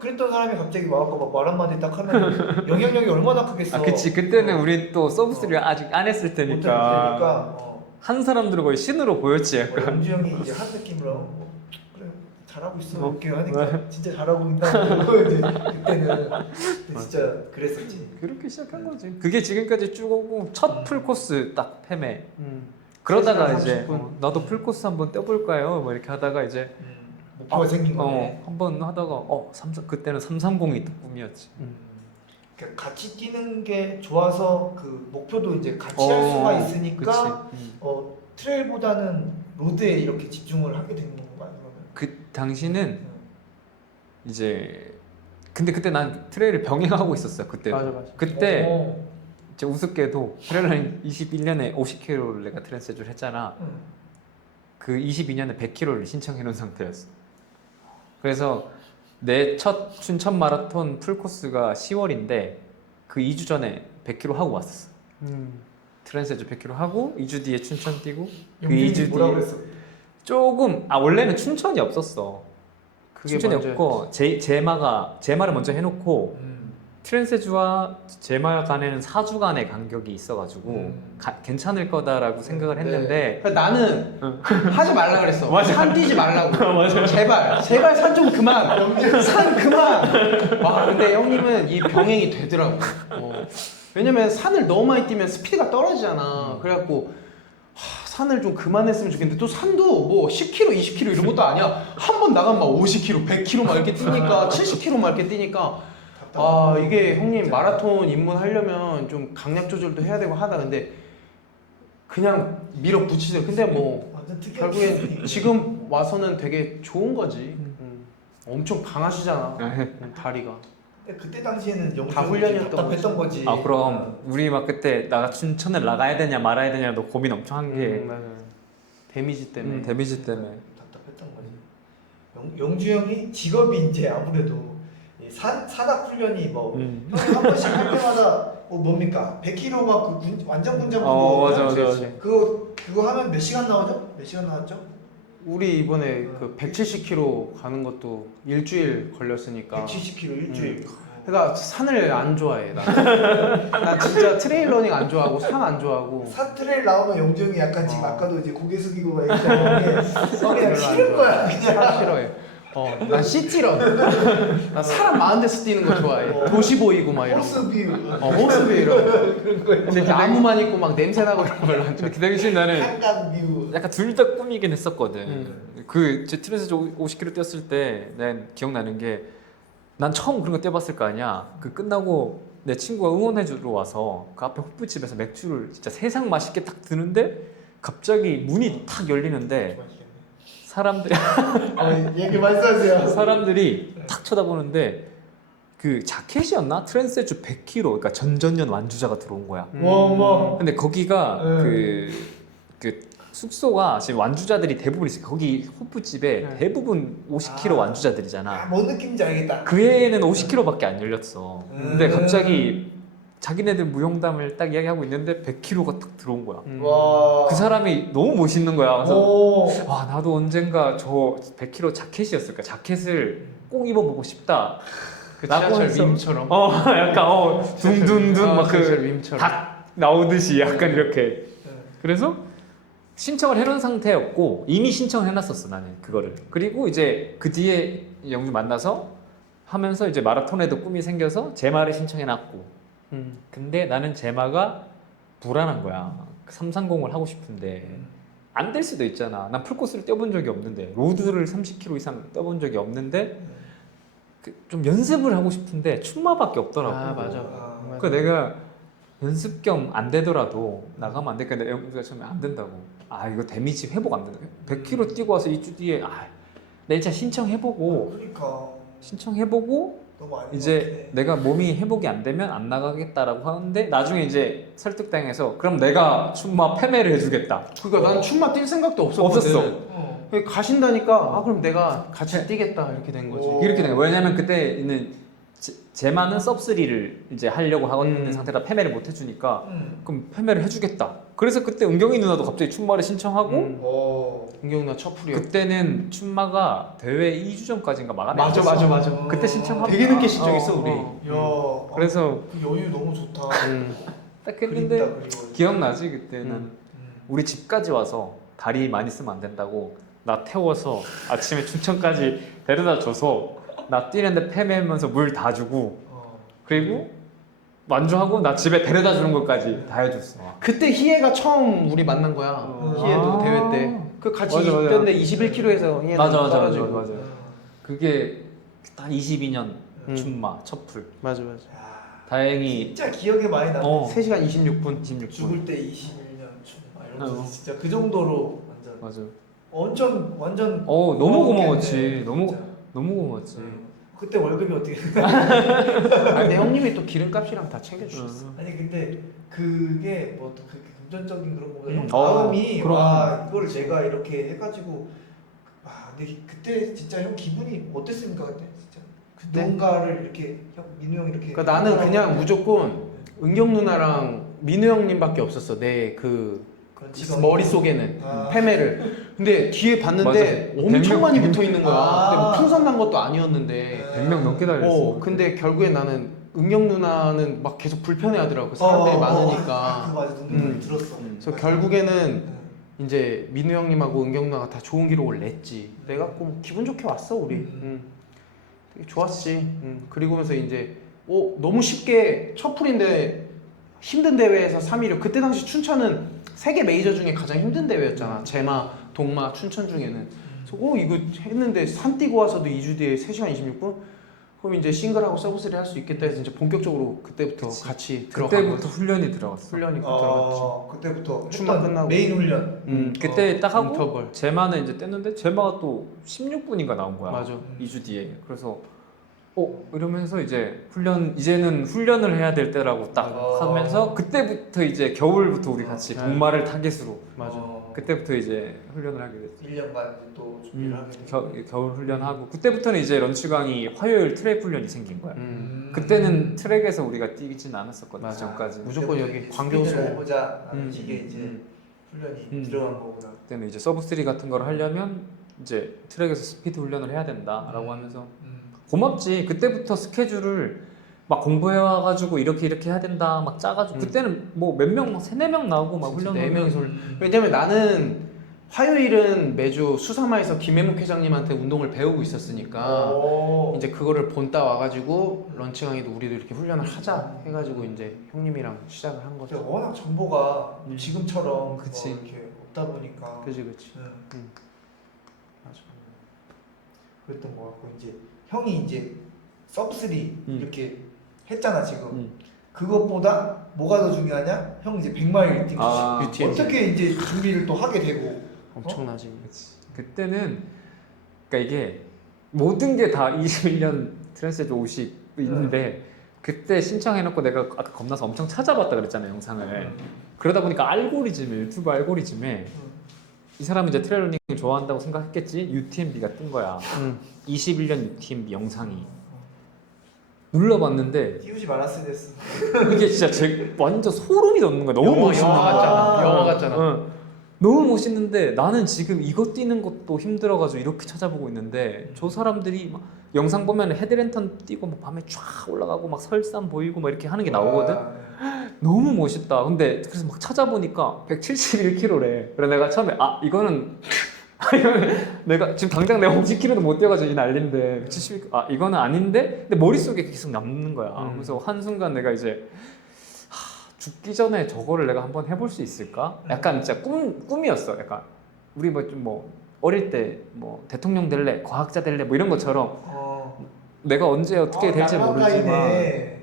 그랬던 사람이 갑자기 와갖고 막 말 한마디 딱 하면 영향력이 얼마나 크겠어. 아 그치. 그때는 우리 또 서비스를 아직 안 했을 테니까 못했으니까 한 사람들은 거의 신으로 보였지 약간. 영주 형이 이제 한 느낌으로 그래 잘하고 있어 이렇게 하니까 진짜 잘하고 있나 그때는 근데 진짜 그랬었지. 그렇게 시작한 거지. 그게 지금까지 쭉 오고 첫 풀코스 딱 패매. 음. 그러다가 3시간 이제 30분. 나도 풀코스 한번 떼볼까요? 뭐 이렇게 하다가 이제 목표가 생긴 거네. 한번 하다가 그때는 330이 또 꿈이었지. 그러니까 같이 뛰는 게 좋아서 그 목표도 이제 같이 할 수가 있으니까 트레일보다는 로드에 이렇게 집중을 하게 된 건가요? 그 당시는 이제 근데 그때 난 트레일을 병행하고 있었어요. 그때. 맞아. 그때 이제 우습게도 트레일러닝 21년에 50km를 내가 트랜스를 했잖아. 그 22년에 100km를 신청해 놓은 상태였어. 그래서 내 첫 춘천 마라톤 풀코스가 10월인데 그 2주 전에 100km 하고 왔었어. 트랜스에서 100km 하고 2주 뒤에 춘천 뛰고 그 2주 뭐라 뒤에 그랬어? 조금 원래는 춘천이 없었어. 그게 춘천이 먼저 없고 제마를 먼저 해놓고 트랜세주와 제마 간에는 4주간의 간격이 있어가지고 괜찮을 거다라고 생각을 했는데 그러니까 나는 하지 말라 그랬어. 맞아. 산 뛰지 말라고. 제발 산 좀 그만. 산 그만. 와 근데 형님은 이 병행이 되더라고. 왜냐면 산을 너무 많이 뛰면 스피드가 떨어지잖아. 그래갖고 산을 좀 그만했으면 좋겠는데 또 산도 뭐 10km, 20km 이런 것도 아니야. 한 번 나가면 막 50km, 100km 막 이렇게 뛰니까 70km 막 이렇게 뛰니까 아 이게 형님 마라톤 입문하려면 좀 강약 조절도 해야 되고 하다 근데 그냥 밀어붙이죠. 근데 뭐 완전 특이한 결국엔 기분이에요. 지금 와서는 되게 좋은 거지. 엄청 강하시잖아. 다리가. 근데 그때 당시에는 다 영주형이 훈련이었던 답답했던 거지. 아 그럼 우리 막 그때 나 춘천을 나가야 되냐 말아야 되냐도 고민 엄청 한 게 맞아요. 데미지 때문에. 데미지 때문에. 답답했던 거지. 영주 형이 직업이 이제 아무래도 이 사닥 훈련이 뭐 형이 한 번씩 할 때마다 뭡니까 100km 막 그 완전 군장 맞아 그렇지, 맞아. 그렇지. 그거 하면 몇 시간 나오죠? 몇 시간 나왔죠? 우리 이번에 그 170km 가는 것도 일주일 걸렸으니까. 170km 일주일. 그러니까 산을 안 좋아해 나. 나 진짜 트레일 러닝 안 좋아하고 산 안 좋아하고. 사트레일 나오면 영주 형이 약간 지금 아까도 이제 고개 숙이고 막 이렇게 그냥 별로 안 싫은 거야 좋아해. 그냥. 산 싫어해. 난 시티런. 나 사람 많은 데서 뛰는 거 좋아해. 도시 보이고 막 이런 거. 호스뷰. 호스뷰 이런 거. 근데 나무만 있고 막 냄새 나고 이런 거 별로 안 근데 좋아해. 그 당시 나는 한강 뷰. 약간 둘 다 꿈이긴 했었거든. 그제 트랜스 50km 뛰었을 때 난 기억나는 게 난 처음 그런 거 뛰어봤을 거 아니야. 그 끝나고 내 친구가 응원해주러 와서 그 앞에 호프집에서 맥주를 진짜 세상 맛있게 딱 드는데 갑자기 문이 탁 열리는데 사람들이 얘기 말씀하세요. 사람들이 탁 쳐다보는데 그 자켓이었나? 트랜스주 100km 그러니까 전전년 완주자가 들어온 거야. 와. 근데 거기가 네. 그 숙소가 지금 완주자들이 대부분 있어. 거기 호프집에 네. 대부분 50km 완주자들이잖아. 뭔 느낌인지 알겠다. 그 애는 50km밖에 안 열렸어. 근데 갑자기 자기네들 무용담을 딱 이야기하고 있는데 100km가 딱 들어온 거야. 와. 그 사람이 너무 멋있는 거야. 그래서 오. 와 나도 언젠가 저 100km 자켓이었을까? 자켓을 꼭 입어보고 싶다. 그 라고 지하철 해서- 밈처럼. 약간 둥둥둥 지하철 막그 밈처럼. 닭 나오듯이 약간 이렇게. 그래서 신청을 해놓은 상태였고 이미 신청을 해놨었어 나는 그거를. 그리고 이제 그 뒤에 영주 만나서 하면서 이제 마라톤에도 꿈이 생겨서 제마를 신청해놨고. 근데 나는 제마가 불안한 거야. 330을 하고 싶은데 안 될 수도 있잖아. 난 풀코스를 뛰어본 적이 없는데 로드를 30km 이상 뛰어본 적이 없는데 좀 연습을 하고 싶은데 춘마밖에 없더라고. 아 맞아. 그러니까 내가 연습 겸 안 되더라도 나가면 안 될까? 근데 영주가 처음에 안 된다고. 아 이거 데미지 회복 안 된다. 100km 뛰고 와서 2주 뒤에 내 진짜 신청해보고 신청해보고 너무 아닌 이제 내가 몸이 회복이 안 되면 안 나가겠다라고 하는데 나중에 이제 설득당해서 그럼 내가 춘마 패매를 해주겠다. 그러니까 난 춤만 뛸 생각도 없었거든. 없었어. 가신다니까 그럼 내가 같이 뛰겠다 이렇게 된 거지. 이렇게 된 거야. 왜냐면 그때는 제마는 섭3를 이제 하려고 하고 있는 상태라 패매를 못 해주니까 그럼 패매를 해주겠다. 그래서 그때 은경이 누나도 갑자기 춘마를 신청하고 은경 누나 첫풀이야. 그때는 춘마가 대회 2주 전까지인가 맞아. 그때 신청하고 되게 늦게 신청했어 우리. 야. 그래서 그 여유 너무 좋다. 딱 했는데 그립다, 그리워. 기억나지 그때는 우리 집까지 와서 다리 많이 쓰면 안 된다고 나 태워서 아침에 춘천까지 데려다 줘서 나 뛰는데 패매면서 물 다 주고 그리고 완주하고 나 집에 데려다 주는 것까지 다 해줬어. 그때 희애가 처음 우리 만난 거야. 희애도 아. 대회 때. 그 같이 맞아. 뛰었는데 21km에서 희애는 맞아. 떨어지고. 그게 딱 22년 음. 춘마 첫풀. 맞아. 야, 다행히 진짜 기억에 많이 남네. 3시간 26분. 26분. 죽을 때 21년 춘마 이런 거 어. 진짜 그 정도로 완전 맞아. 완전 너무 고마웠지. 고마웠겠네, 너무 고마웠지. 진짜. 그때 월급이 어떻게 근데 형님이 또 기름값이랑 다 챙겨주셨어. 아니 근데 그게 뭐 그 금전적인 그런 거보다 형 어, 마음이 그럼. 와 이걸 제가 이렇게 해가지고 근데 그때 진짜 형 기분이 어땠습니까 그때 진짜 그때? 누군가를 이렇게 형 민우 형 이렇게 그러니까 나는 그냥 무조건 은경 누나랑 민우 형님밖에 없었어. 내 그 그런 직업. 머릿속에는 패매를. 근데 뒤에 봤는데 맞아. 엄청 100명 많이 붙어 있는 거야. 아. 근데 뭐 풍선 난 것도 아니었는데. 100명 넘게 달렸어. 근데 결국엔 나는 은경 누나는 막 계속 불편해하더라고. 그 사람들이 많으니까. 그 맞아 눈물 들었어. 그래서 결국에는 이제 민우 형님하고 은경 누나가 다 좋은 기록을 냈지. 내가 뭐 기분 좋게 왔어 우리. 되게 좋았지. 그리고면서 이제 너무 쉽게 첫 풀인데 힘든 대회에서 3위를. 그때 당시 춘천은 세계 메이저 중에 가장 힘든 대회였잖아. 제마, 동마, 춘천 중에는. 그래서 이거 했는데 산 뛰고 와서도 2주 뒤에 3시간 26분? 그럼 이제 싱글하고 서브3 할 수 있겠다 해서 이제 본격적으로 그때부터 그치. 같이 들어간 그때부터 거지. 훈련이 들어갔어. 훈련이 들어갔지. 그때부터 춤만 했던 끝나고. 메인 훈련. 그때 딱 하고 인터벌. 제마는 이제 뗐는데 제마가 또 16분인가 나온 거야. 맞아. 2주 뒤에. 그래서 이러면서 이제 이제는 훈련을 해야 될 때라고 딱 하면서 그때부터 이제 겨울부터 우리 같이 네. 동마를 타겟으로 맞아. 그때부터 이제 훈련을 하게 됐지. 1년간 또 준비를 하게 되고. 겨울 훈련하고 그때부터는 이제 런치강이 화요일 트랙 훈련이 생긴 거야. 그때는 트랙에서 우리가 뛰진 않았었거든. 맞아. 전까지. 무조건 여기 스피드를 광교소. 해보자 하는 음. 식의 이제 훈련이 음. 들어간 거구나. 그때는 이제 서브3 같은 걸 하려면 이제 트랙에서 스피드 훈련을 해야 된다라고 하면서 고맙지. 그때부터 스케줄을 막 공부해와가지고 이렇게 해야 된다 막 짜가지고 그때는 뭐 몇 명, 3-4명 나오고 막 훈련 4명이서 왜냐면 나는 화요일은 매주 수사마에서 김해묵 회장님한테 운동을 배우고 있었으니까 이제 그거를 본따 와가지고 런치 강의도 우리도 이렇게 훈련을 하자 해가지고 이제 형님이랑 시작을 한 거죠. 워낙 정보가 지금처럼 그치. 이렇게 없다 보니까. 그치. 맞아. 그랬던 것 같고 이제 형이 이제 서브3 이렇게 했잖아 지금. 그것보다 뭐가 더 중요하냐? 형 이제 100마일 뛴 거지. UTMB. 어떻게 이제 준비를 또 하게 되고. 엄청나지. 그때는 그러니까 이게 모든 게 다 21년 트랜스제도 옷이 있는데 그때 신청해놓고 내가 아까 겁나서 엄청 찾아봤다 그랬잖아요 영상을. 그러다 보니까 유튜브 알고리즘에 이 사람은 이제 트레일러닝을 좋아한다고 생각했겠지. UTMB가 뜬 거야. 21년 UTMB 영상이. 눌러봤는데 띄우지 말았어야 됐어. 이게 진짜 완전 소름이 돋는 거야. 너무 멋있는 영화 거야. 같잖아. 영화 같잖아. 응. 너무 멋있는데 나는 지금 이거 뛰는 것도 힘들어가지고 이렇게 찾아보고 있는데 저 사람들이 막 영상 보면 헤드랜턴 뛰고 막 밤에 쫙 올라가고 막 설산 보이고 막 이렇게 하는 게 나오거든. 너무 멋있다. 근데 그래서 막 찾아보니까 171kg래. 그래 내가 처음에 이거는 내가 지금 당장 내가 50kg도 못 뛰어가지고 이 난리인데 171 이거는 아닌데 근데 머릿속에 계속 남는 거야. 그래서 한순간 내가 이제 죽기 전에 저거를 내가 한번 해볼 수 있을까? 약간 진짜 꿈이었어. 약간 우리 뭐 어릴 때 뭐 대통령 될래, 과학자 될래 뭐 이런 것처럼 내가 언제 어떻게 될지 모르지만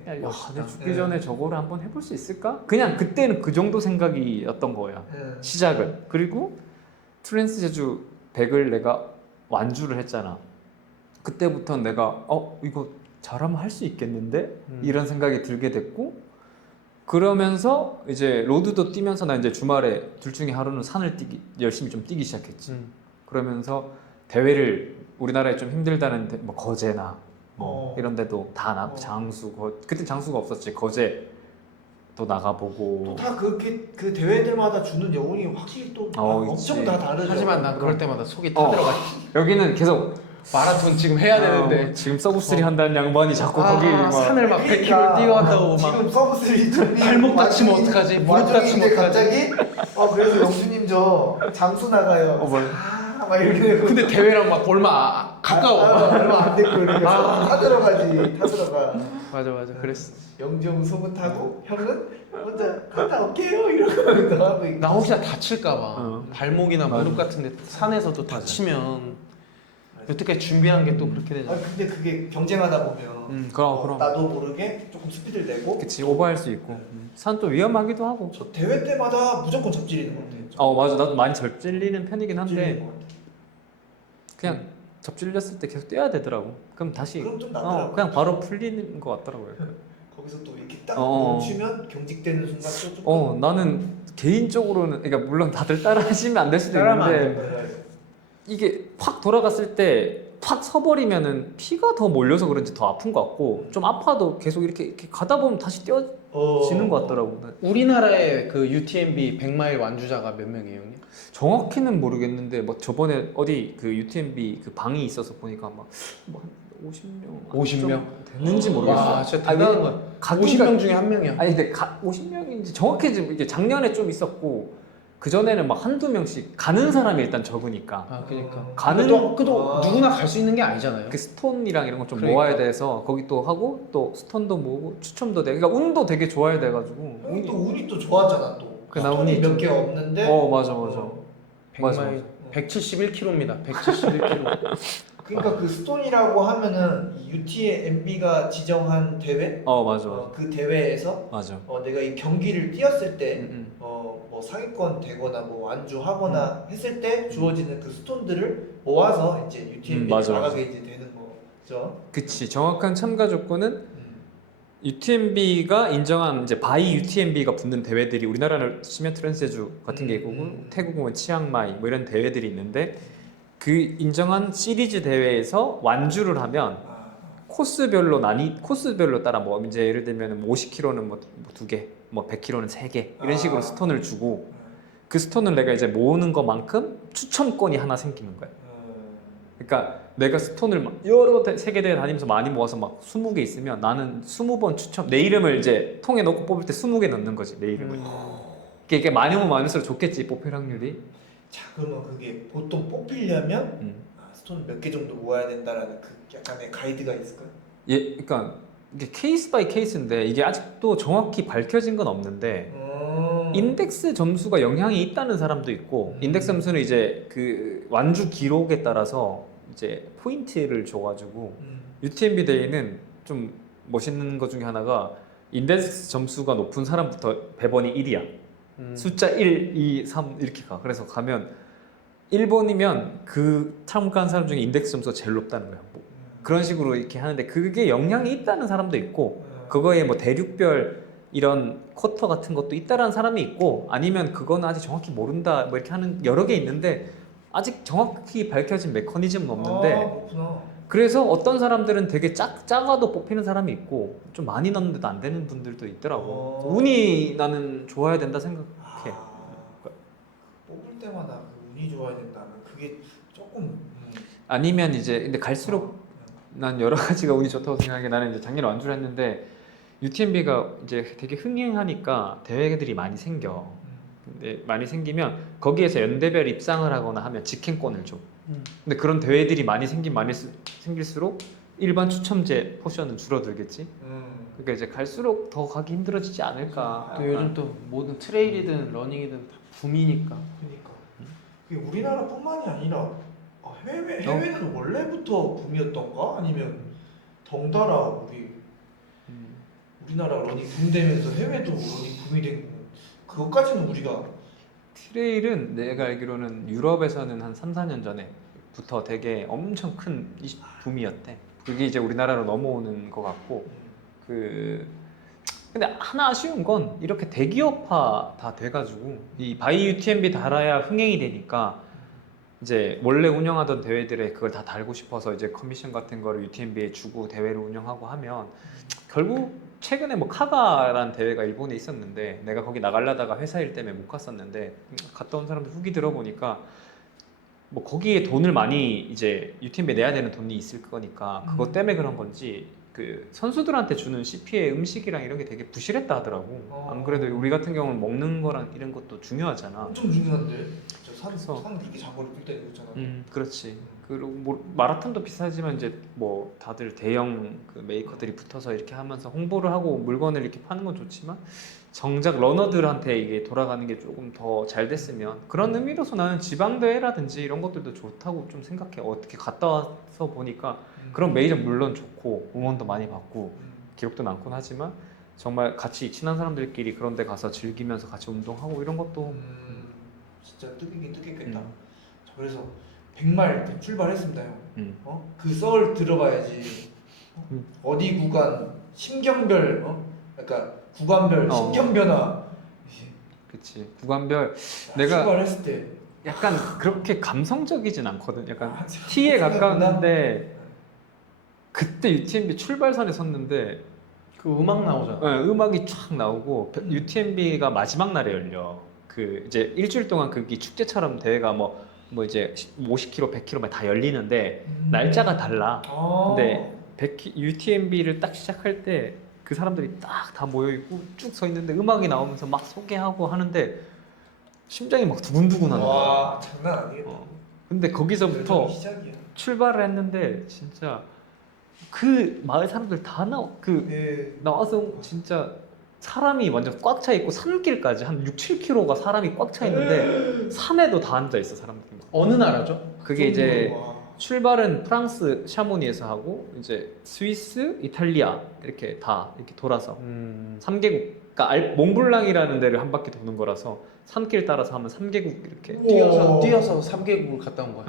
내가 죽기 전에 저거를 한번 해볼 수 있을까? 그냥 그때는 그 정도 생각이었던 거야. 시작은. 그리고 트랜스 제주 100을 내가 완주를 했잖아. 그때부터 내가 이거 잘하면 할 수 있겠는데? 이런 생각이 들게 됐고 그러면서 이제 로드도 뛰면서 나 이제 주말에 둘 중에 하루는 산을 열심히 좀 뛰기 시작했지. 그러면서 대회를 우리나라에 좀 힘들다는 뭐 거제나 뭐 이런 데도 다 장수 그때 장수가 없었지. 거제도 나가보고 다 그렇게 그 대회들마다 주는 여운이 확실히 또 엄청 다 다르죠. 하지만 난 그럴 때마다 속이 타들어가지. 여기는 계속 마라톤 지금 해야 되는데 지금 서브3 한다는 양반이 자꾸 거기 막 산을 막 100km 뛰어간다고 막 지금 서브3 준비 발목 다치면 어떡하지? 무릎 다치면 어떡하지? 갑자기 그래서 영주님 저 장수 나가요. 막 이렇게 되고. 근데 대회랑 막 얼마 가까워. 얼마 안 됐고 이렇게 타 들어가. 맞아 그랬어. 영주 형 속은 타고 형은 혼자 갔다 올게요 이러고 하고 있고. 나 혹시나 다칠까봐 발목이나 무릎 같은데 산에서도 다치면 여태까지 준비한 게 또 그렇게 되잖아. 근데 그게 경쟁하다 보면 그럼 나도 모르게 조금 스피드를 내고 그치 오버할 수 있고 산 좀 위험하기도 하고. 저 대회 때마다 무조건 접질리는 것 같아요. 맞아 나도 많이 접질리는 편이긴 한데 접질리는 것 같아요. 그냥 접질렸을 때 계속 뛰어야 되더라고. 그럼 다시 그럼 좀 낫더라고요. 그냥 바로 풀리는 것 같더라고요. 거기서 또 이렇게 딱 멈추면 경직되는 순간 또 좀. 나는 개인적으로는 그러니까 물론 다들 따라하시면 안 될 수도 있는데 이게 확 돌아갔을 때 팍 서버리면은 피가 더 몰려서 그런지 더 아픈 것 같고 좀 아파도 계속 이렇게 가다 보면 다시 뛰어지는 것 같더라고. 우리나라의 그 UTMB 100마일 완주자가 몇 명이에요, 형님? 정확히는 모르겠는데 뭐 저번에 어디 그 UTMB 그 방이 있어서 보니까 뭐 한 50명 50명? 됐는지 모르겠어. 와, 진짜 대단한 거야. 50명 중에 한 명이야. 아니 근데 50명인지 정확히 지금 이게 작년에 좀 있었고 그 전에는 막 한두 명씩 가는 사람이 일단 적으니까. 그러니까. 가는 그도 누구나 갈 수 있는 게 아니잖아요. 그 스톤이랑 이런 거 좀 그러니까. 모아야 돼서 거기 또 하고 또 스톤도 모으고 추첨도 돼. 그러니까 운도 되게 좋아야 돼가지고. 형이 또 운이 또 좋았잖아 또. 나 스톤이 운이 몇 개 없는데. 맞아. 100마일 171km입니다. 171km. 그러니까 그 스톤이라고 하면은 UTMB가 지정한 대회? 맞아. 그 대회에서 맞아. 내가 이 경기를 뛰었을 때 음. 뭐 상위권 되거나 뭐 완주하거나 했을 때 주어지는 그 스톤들을 모아서 이제 UTMB에 맞아, 나가게 이제 되는 거죠. 그치. 정확한 참가 조건은 음. UTMB가 인정한 이제 바이 UTMB가 붙는 대회들이 우리나라를 치면 트랜스제주 같은 게 있고 태국은 치앙마이 뭐 이런 대회들이 있는데 그 인정한 시리즈 대회에서 완주를 하면 코스별로 코스별로 따라 뭐 이제 예를 들면 50km는 뭐 2개, 뭐 100km는 3개 이런 식으로 스톤을 주고 그 스톤을 내가 이제 모으는 것만큼 추첨권이 하나 생기는 거야. 그러니까 내가 스톤을 막 여러 세계 대회 다니면서 많이 모아서 막 20개 있으면 나는 20번 추첨 내 이름을 이제 통에 넣고 뽑을 때 20개 넣는 거지 내 이름을. 이게 많으면 많을수록 좋겠지 뽑힐 확률이. 자 그러면 그게 보통 뽑히려면 스톤 몇 개 정도 모아야 된다라는 그 약간의 가이드가 있을까요? 예, 그러니까 이게 케이스 바이 케이스인데 이게 아직도 정확히 밝혀진 건 없는데 인덱스 점수가 영향이 있다는 사람도 있고 인덱스 점수는 이제 그 완주 기록에 따라서 이제 포인트를 줘가지고 UTMB 대회는 좀 멋있는 것 중에 하나가 인덱스 점수가 높은 사람부터 배번이 1이야. 숫자 1, 2, 3 이렇게 가. 그래서 가면 1번이면 그 참가한 사람 중에 인덱스 점수가 제일 높다는 거야. 뭐 그런 식으로 이렇게 하는데 그게 영향이 있다는 사람도 있고 그거에 뭐 대륙별 이런 쿼터 같은 것도 있다라는 사람이 있고 아니면 그거는 아직 정확히 모른다 뭐 이렇게 하는 여러 개 있는데 아직 정확히 밝혀진 메커니즘은 없는데 그렇구나. 그래서 어떤 사람들은 되게 작아도 뽑히는 사람이 있고 좀 많이 넣는데도 안 되는 분들도 있더라고. 운이 나는 좋아야 된다 생각해. 뽑을 때마다 그 운이 좋아야 된다는 그게 조금 아니면 이제 근데 갈수록 난 여러 가지가 운이 좋다고 생각해. 나는 이제 작년에 완주를 했는데 UTMB가 이제 되게 흥행하니까 대회들이 많이 생겨. 근데 많이 생기면 거기에서 연대별 입상을 하거나 하면 직행권을 줘. 근데 그런 대회들이 많이 생길수록 일반 추첨제 포션은 줄어들겠지. 그러니까 이제 갈수록 더 가기 힘들어지지 않을까. 또 요즘 또 모든 트레일이든 러닝이든 다 붐이니까. 그러니까 그게 우리나라뿐만이 아니라 해외는 원래부터 붐이었던가 아니면 덩달아 우리나라 러닝 붐 되면서 해외도 러닝 붐이 된 거. 그것까지는 우리가 트레일은 내가 알기로는 유럽에서는 한 3, 4년 전에부터 되게 엄청 큰 붐이었대. 그게 이제 우리나라로 넘어오는 것 같고 근데 하나 아쉬운 건 이렇게 대기업화 다 돼가지고 이 바이 UTMB 달아야 흥행이 되니까 이제 원래 운영하던 대회들에 그걸 다 달고 싶어서 이제 커미션 같은 거를 UTMB에 주고 대회를 운영하고 하면 결국 최근에 뭐 카가라는 대회가 일본에 있었는데 내가 거기 나가려다가 회사 일 때문에 못 갔었는데 갔다 온 사람들 후기 들어보니까 뭐 거기에 돈을 많이 이제 UTMB에 내야 되는 돈이 있을 거니까 그것 때문에 그런 건지 그 선수들한테 주는 CP의 음식이랑 이런 게 되게 부실했다 하더라고. 안 그래도 우리 같은 경우는 먹는 거랑 이런 것도 중요하잖아. 엄청 중요한데 산 그래서- 이렇게 장거리 뛸 때 그렇잖아. 그렇지. 그리고 뭐 마라톤도 비싸지만 이제 뭐 다들 대형 그 메이커들이 붙어서 이렇게 하면서 홍보를 하고 물건을 이렇게 파는 건 좋지만 정작 러너들한테 이게 돌아가는 게 조금 더 잘 됐으면 그런 의미로서 나는 지방 대회라든지 이런 것들도 좋다고 좀 생각해. 어떻게 갔다 와서 보니까 그런 메이저 물론 좋고 응원도 많이 받고 기록도 많곤 하지만 정말 같이 친한 사람들끼리 그런 데 가서 즐기면서 같이 운동하고 이런 것도 진짜 뜻이긴 뜻겠다. 자, 그래서 100마일 출발했습니다, 형. 그 썰 들어봐야지. 어디 구간 심경별, 그러니까 구간별 심경 변화. 그치. 구간별 내가 출발했을 때 약간 그렇게 감성적이진 않거든. 약간 아, T에 생각보다? 가까운데 그때 UTMB 출발선에 섰는데 그 음악 나오잖아. 음악이 쫙 나오고 UTMB가 마지막 날에 열려. 그 이제 일주일 동안 그게 축제처럼 대회가 뭐 이제 50km, 100km 다 열리는데 날짜가 달라. 근데 UTMB를 딱 시작할 때 그 사람들이 딱 다 모여 있고 쭉 서 있는데 음악이 나오면서 막 소개하고 하는데 심장이 막 두근두근 하는 거야. 와 장난 아니겠다. 근데 거기서부터 열정이 시작이야. 출발을 했는데 진짜 그 마을 사람들 다 나와서 진짜 사람이 완전 꽉 차 있고 산길까지 한 6, 7km가 사람이 꽉 차 있는데 산에도 다 앉아 있어 사람들이. 어느 나라죠? 그게 이제 와. 출발은 프랑스 샤모니에서 하고 이제 스위스, 이탈리아 이렇게 다 이렇게 돌아서 3개국, 그러니까 몽블랑이라는 데를 한 바퀴 도는 거라서 산길 따라서 하면 3개국 이렇게 뛰어서 3개국을 갔다 온 거야.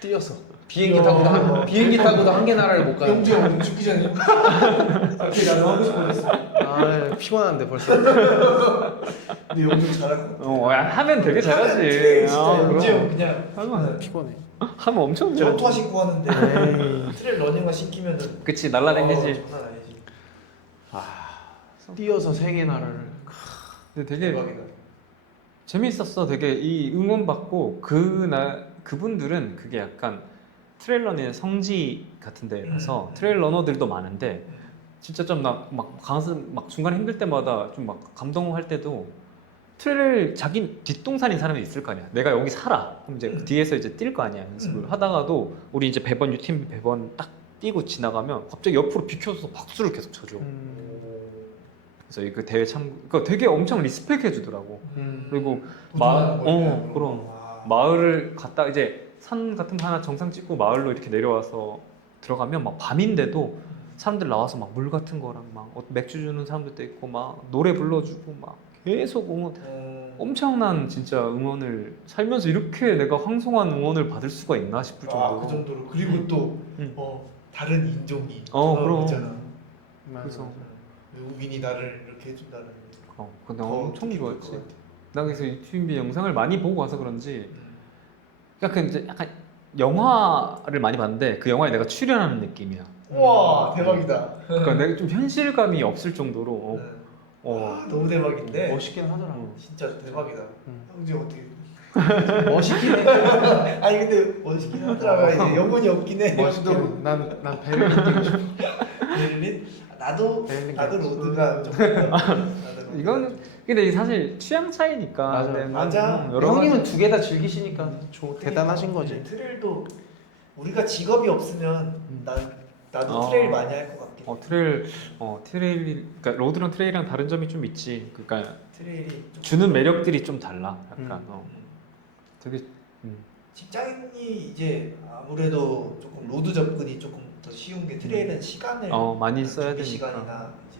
뛰어서 비행기 타고도 한 개 나라를 못 가는. 영주 형 죽기 전에 갑자기 나도 하고 싶어졌어. 아 피곤한데 벌써. 근데 영주 잘하고. 하면 되게 잘하지. 트레일 진짜 아, 영주 그럼. 형 그냥 하면 피곤해. 하면 엄청 잘하지. 전투화 신고 하는데 에이. 트레일 러닝화 신기면은 그치, 날라다니지. 장난 아니지. 뛰어서 3개 나라를. 근데 되게 대박이다. 재밌었어. 되게 이 응원 받고 그분들은 그게 약간 트레일러의 성지 같은 데 가서 트레일 러너들도 많은데 진짜 좀 막 가슴 막 중간에 힘들 때마다 좀 막 감동할 때도 트레일 자기 뒷동산인 사람이 있을 거 아니야. 내가 여기 살아. 그럼 이제 뒤에서 이제 뛸 거 아니야. 연습을 하다가도 우리 이제 배번 UTMB 배번 딱 뛰고 지나가면 갑자기 옆으로 비켜서 박수를 계속 쳐줘. 그래서 그 대회 그러니까 되게 엄청 리스펙해 주더라고. 그리고 그럼 마을을 갔다 이제 산 같은 거 하나 정상 찍고 마을로 이렇게 내려와서 들어가면 막 밤인데도 사람들 나와서 막 물 같은 거랑 막 맥주 주는 사람들도 있고 막 노래 불러주고 막 계속 응원. 엄청난 진짜 응원을 살면서 이렇게 내가 황송한 응원을 받을 수가 있나 싶을 정도로. 그 정도로. 그리고 또 다른 인종이 그럼. 있잖아. 그래서 외국인이 나를 이렇게 해준다는. 근데 더 엄청 느낌이 좋았지. 들것 같아. 나 그래서 유튜브 영상을 많이 보고 와서 그런지 약간 이제 약간 영화를 많이 봤는데 그 영화에 내가 출연하는 느낌이야. 우와 대박이다. 그러니까 내가 좀 현실감이 없을 정도로 너무 대박인데. 멋있긴 하더라고. 진짜 대박이다. 형제 어떻게? 멋있긴 해. 아니 근데 멋있긴 하더라. 이제 영혼이 없긴 해. 멋있긴. 난 베를린 뛰고 싶어. 베를린? 나도 베를린 로드가 좀. 이거는 근데 이게 사실 취향 차이니까. 맞아. 근데 맞아. 여러 형님은 가지- 2개 다 즐기시니까 대단하신 거지. 트레일도 우리가 직업이 없으면 나도 어. 트레일 많이 할 것 같긴 해. 트레일 그러니까 로드랑 트레일이랑 다른 점이 좀 있지. 그러니까 트레일이 좀 주는 매력들이 좀 달라. 약간 되게 직장인이 이제 아무래도 조금 로드 접근이 조금 더 쉬운 게 트레일은 시간을 많이 써야 준비 되니까. 시간이나 이제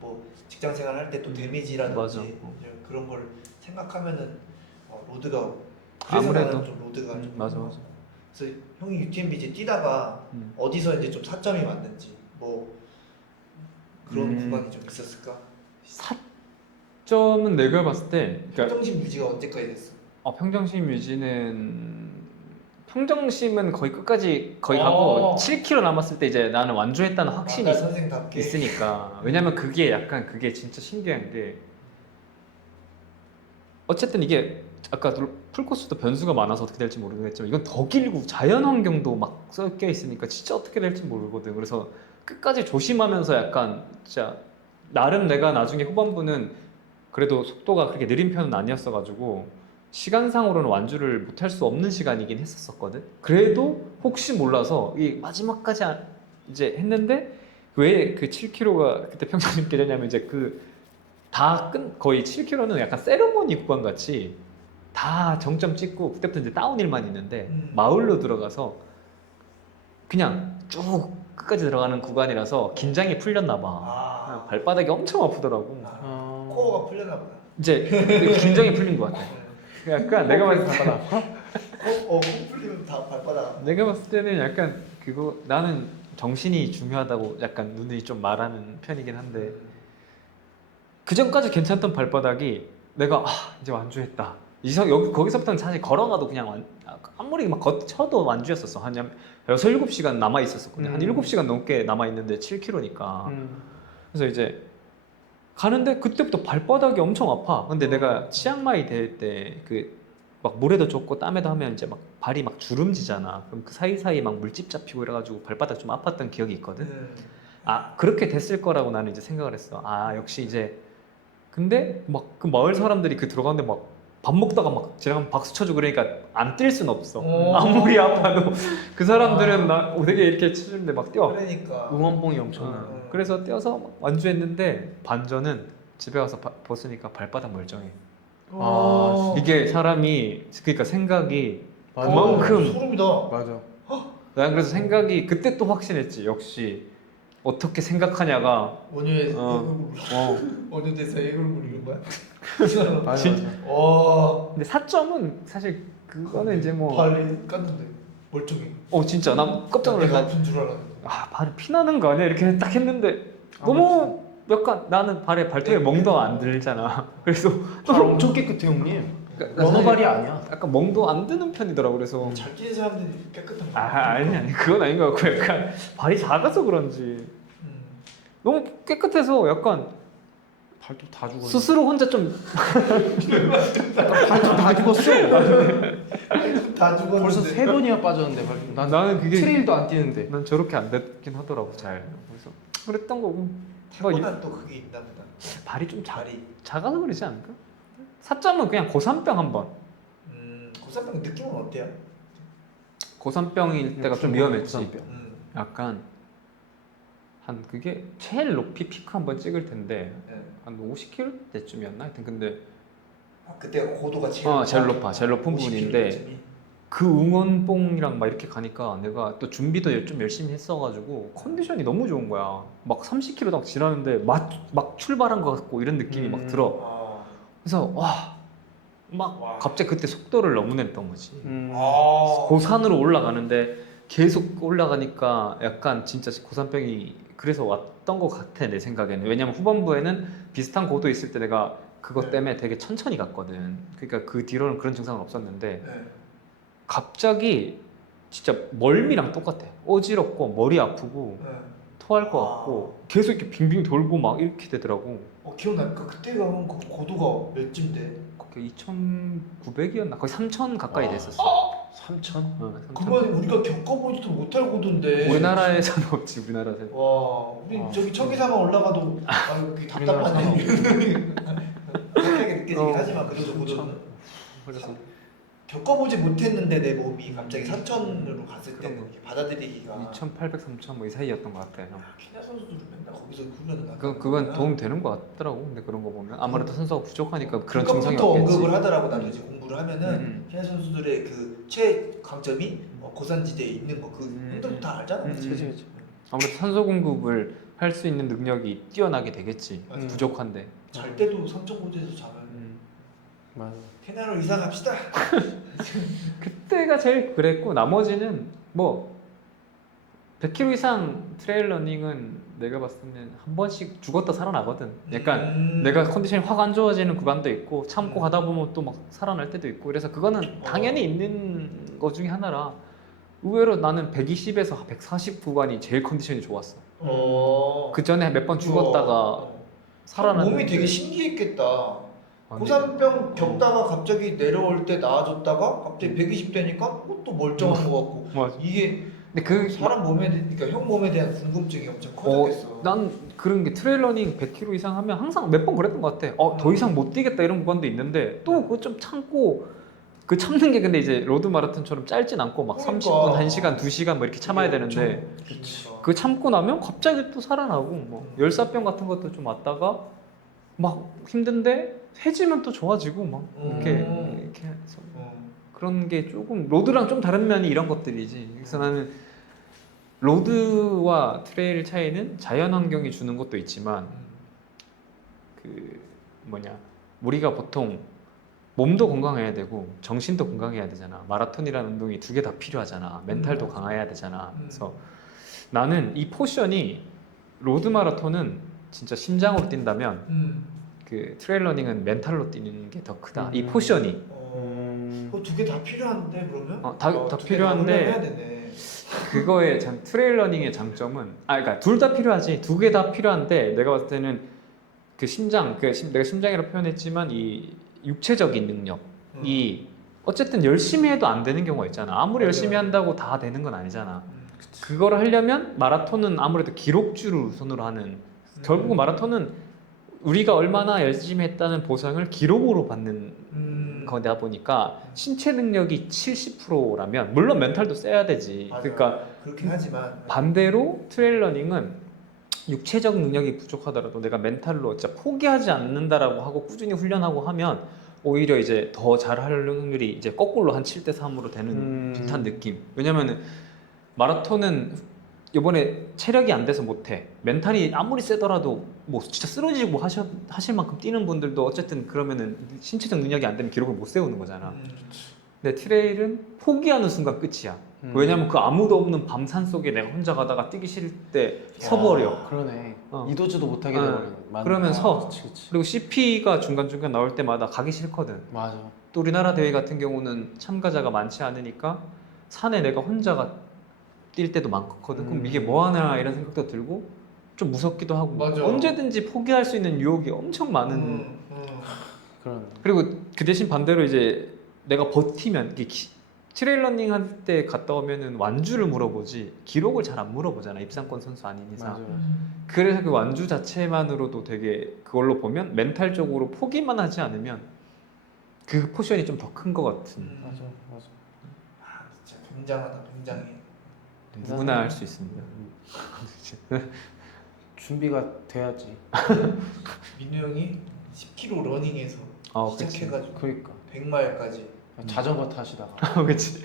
뭐 직장 생활 할 때 또 데미지라든지 맞아. 이제 그런 걸 생각하면은 로드가 그래서 아무래도. 나는 좀 로드가 좀 맞아. 그래서 형이 UTMB 이제 뛰다가 어디서 이제 좀 타점이 맞는지 뭐 그런 구간이 좀 있었을까? 사점은 내가 봤을 때 그러니까 평정심 유지가 언제까지 됐어? 평정심 유지는 평정심은 거의 끝까지 가고 7km 남았을 때 이제 나는 완주했다는 확신이 아까 선생답게 있으니까. 왜냐면 그게 약간 그게 진짜 신기한 게 어쨌든 이게 아까 풀코스도 변수가 많아서 어떻게 될지 모르겠지만 이건 더 길고 자연 환경도 막 섞여 있으니까 진짜 어떻게 될지 모르거든. 그래서 끝까지 조심하면서 약간 진짜 나름 내가 나중에 후반부는 그래도 속도가 그렇게 느린 편은 아니었어 가지고 시간상으로는 완주를 못할 수 없는 시간이긴 했었거든. 그래도 혹시 몰라서 이 마지막까지 이제 했는데 왜 그 7km가 그때 평정심 깨졌냐면 이제 거의 7km는 약간 세레모니 구간 같이 다 정점 찍고 그때부터 이제 다운힐만 있는데 마을로 들어가서 그냥 쭉 끝까지 들어가는 구간이라서 긴장이 풀렸나 봐. 발바닥이 엄청 아프더라고. 코어가 풀렸나 보다. 이제 긴장이 풀린 것 같아. 약간 내가 봤을 때 코 풀리면 다 발바닥. 내가 봤을 때는 약간 나는 정신이 중요하다고 약간 눈이 좀 말하는 편이긴 한데 그 전까지 괜찮던 발바닥이 내가 이제 완주했다. 거기서부터는 사실 걸어가도 그냥 아무리 막 쳐도 완주였었어. 한 6, 7시간 남아 있었거든요. 한 7시간 넘게 남아 있는데 7km니까. 그래서 이제 가는데 그때부터 발바닥이 엄청 아파. 근데 내가 치앙마이 대회 때 막 물에도 젖고 땀에도 하면 이제 막 발이 막 주름지잖아. 그럼 그 사이사이 막 물집 잡히고 이래가지고 발바닥 좀 아팠던 기억이 있거든. 그렇게 됐을 거라고 나는 이제 생각을 했어. 역시 이제 근데 막 그 마을 사람들이 들어가는데 막 밥 먹다가 막 지나가면 박수 쳐주고 그러니까 안 뛸 순 없어. 아무리 아파도 그 사람들은 나 되게 이렇게 쳐주는데 막 뛰어. 그러니까 응원봉이 엄청나. 그래서 뛰어서 막 완주했는데 반전은 집에 와서 벗으니까 발바닥 멀쩡해. 이게 사람이 그러니까 생각이 그만큼 소름이다. 맞아. 난 그래서 생각이 그때 또 확신했지. 역시 어떻게 생각하냐가 원효의 어. 원효대사 애걸물 이런 거야? 맞아. 와 근데 4점은 사실 그거는 이제 뭐 발이 깠는데 멀쩡해. 진짜 난 깜짝 놀랐어. 내가 아픈 줄 알았는데. 발이 피나는 거 아니야? 이렇게 딱 했는데 너무 약간 나는 발에 발톱에 멍도 안 들잖아. 그래서 발 엄청 깨끗해 형님. 그러니까 어느 사실 발이 아니야. 약간 멍도 안 드는 편이더라고. 그래서 잘 끼는 사람들이 깨끗한 거. 아니 그건 아닌 것 같고 약간 발이 작아서 그런지 너무 깨끗해서 약간 발톱 다 죽었어. 스스로 혼자 좀 발톱 다 죽었어. 다 죽었는데. 벌써 3번이나 빠졌는데 발톱. 나는 그게 트레일도 안 뛰는데. 난 저렇게 안 됐긴 하더라고 잘. 그래서 그랬던 거고. 타고난 또 그게 있나 보다. 발이 좀 발이. 작아서 그러지 않을까? 4점은 그냥 고산병 한번. 고산병 느낌은 어때요? 고산병일 때가 좀 위험했지. 고산병. 약간 한 그게 제일 높이 피크 한번 찍을 텐데 네. 한 50km 때쯤이었나? 하여튼 근데 그때 고도가 제일 제일 높아. 제일 높은 50km 부분인데 쯤이. 그 응원봉이랑 막 이렇게 가니까 내가 또 준비도 좀 열심히 했어가지고 컨디션이 너무 좋은 거야. 막 30km 딱 지나는데 막 출발한 것 같고 이런 느낌이 막 들어. 아. 그래서 막 갑자기 그때 속도를 너무 냈던 거지. 아. 고산으로 올라가는데 계속 올라가니까 약간 진짜 고산병이 그래서 왔던 것 같아 내 생각에는. 왜냐면 후반부에는 비슷한 고도 있을 때 내가 그것 네. 때문에 되게 천천히 갔거든. 그러니까 그 뒤로는 그런 증상은 없었는데 네. 갑자기 진짜 멀미랑 똑같아. 어지럽고 머리 아프고 네. 토할 것 같고 계속 이렇게 빙빙 돌고 막 이렇게 되더라고. 기억나니까 그때가 그 고도가 몇쯤데? 그게 2,900이었나? 거의 3,000 가까이 됐었어. 3천? 3,000. 그건 우리가 겪어보지도 못할 고도인데. 우리나라에서는 없지 우리나라에서. 와, 우리 저기 청계사만 올라가도 그게 우리나라 답답하네. 답답하게 느껴지긴 어. 하지만 그래도 고도는 그래서 겪어보지 못했는데 내 몸이 갑자기 3천으로 갔을 때는 그런 거. 이게 받아들이기가 2,800, 3,000 뭐 이 사이였던 것 같아. 형. 케냐 선수들은 맨날 거기서 훈련을 하는 그건 도움 되는 것 같더라고. 근데 그런 거 보면 아무래도 선수가 부족하니까 그런 증상이 그것부터 없겠지. 언급을 하더라고. 나도 이제 공부를 하면은 음. 케냐 선수들의 그 최강점이 고산지대에 있는 거. 그 형들도 다 알잖아. 음. 그치? 그치. 아무래도 산소 공급을 할 수 있는 능력이 뛰어나게 되겠지. 맞아. 부족한데. 잘 때도 삼천고지에서 자면 맞아. 케냐로 이사 갑시다. 그때가 제일 그랬고 나머지는 뭐 100km 이상 트레일 러닝은 내가 봤을 때는 한 번씩 죽었다 살아나거든. 약간 내가 컨디션이 확 안 좋아지는 구간도 있고 참고 가다 보면 또 막 살아날 때도 있고 그래서 그거는 당연히 있는 거 중에 하나라. 의외로 나는 120에서 140 구간이 제일 컨디션이 좋았어. 그 전에 몇 번 죽었다가 살아났는데 몸이 되게 신기했겠다. 아, 고산병 겪다가 갑자기 내려올 때 나아졌다가 갑자기 120 되니까 또 멀쩡한 것 같고 맞아. 이게 근데 그 사람 몸에 그러니까 형 몸에 대한 궁금증이 엄청 커졌겠어. 난 그런 게 트레일 러닝 100km 이상 하면 항상 몇 번 그랬던 것 같아. 더 이상 못 뛰겠다 이런 구간도 있는데 또 그거 좀 참고 그 참는 게 근데 이제 로드 마라톤처럼 짧진 않고 막 그러니까. 30분, 1시간, 2시간 뭐 이렇게 참아야 되는데 그치. 그 참고 나면 갑자기 또 살아나고 뭐 열사병 같은 것도 좀 왔다가 막 힘든데 해지면 또 좋아지고 막 이렇게 해서 그런 게 조금 로드랑 좀 다른 면이 이런 것들이지. 그래서 나는 로드와 트레일 차이는 자연 환경이 주는 것도 있지만 그 우리가 보통 몸도 건강해야 되고 정신도 건강해야 되잖아. 마라톤이라는 운동이 두 개 다 필요하잖아. 멘탈도 강해야 되잖아. 그래서 나는 이 포션이 로드 마라톤은 진짜 심장으로 뛴다면 그 트레일 러닝은 멘탈로 뛰는 게 더 크다. 이 포션이 두 개 다 필요한데 그러면? 다 두개다 필요한데 훈련해야 되네. 그거의 트레일 러닝의 장점은 그러니까 둘 다 필요하지. 두 개 다 필요한데 내가 봤을 때는 그 심장, 내가 심장이라고 표현했지만 이 육체적인 능력이 어쨌든 열심히 해도 안 되는 경우가 있잖아. 아무리 맞아요. 열심히 한다고 다 되는 건 아니잖아. 그거를 하려면 마라톤은 아무래도 기록주를 우선으로 하는 결국 마라톤은 우리가 얼마나 열심히 했다는 보상을 기록으로 받는 거다 보니까 신체 능력이 70%라면 물론 멘탈도 세야 되지. 맞아요. 그러니까 그렇긴 하지만 반대로 트레일 러닝은 육체적 능력이 부족하더라도 내가 멘탈로 진짜 포기하지 않는다라고 하고 꾸준히 훈련하고 하면 오히려 이제 더 잘할 확률이 이제 거꾸로 한 7대 3으로 되는 듯한 느낌. 왜냐면은 마라톤은 이번에 체력이 안 돼서 못해. 멘탈이 아무리 세더라도 뭐 진짜 쓰러지고 하실 만큼 뛰는 분들도 어쨌든 그러면은 신체적 능력이 안 되면 기록을 못 세우는 거잖아. 근데 트레일은 포기하는 순간 끝이야. 왜냐면 그 아무도 없는 밤산 속에 내가 혼자 가다가 뛰기 싫을 때 서버려. 그러네. 어. 이도저도 못하게 어. 되버리네. 그러면 서. 그치. 그리고 CP가 중간중간 나올 때마다 가기 싫거든. 맞아. 또 우리나라 대회 같은 경우는 참가자가 많지 않으니까 산에 내가 혼자가 뛸 때도 많거든. 그럼 이게 뭐하나 이런 생각도 들고 좀 무섭기도 하고 맞아. 언제든지 포기할 수 있는 유혹이 엄청 많은. 그러네. 그리고 그 대신 반대로 이제 내가 버티면 이게 트레일 러닝 할 때 갔다 오면은 완주를 물어보지 기록을 잘 안 물어보잖아, 입상권 선수 아닌 이상. 맞아. 그래서 그 완주 자체만으로도 되게 그걸로 보면 멘탈적으로 포기만 하지 않으면 그 포션이 좀 더 큰 것 같은. 맞아. 맞아. 아 진짜 굉장하다, 굉장해. 누구나 할 수 있습니다. 준비가 돼야지. 민우 형이 10km 러닝에서 그치. 시작해가지고 그러니까 100마일까지. 자전거 타시다가. 그렇지,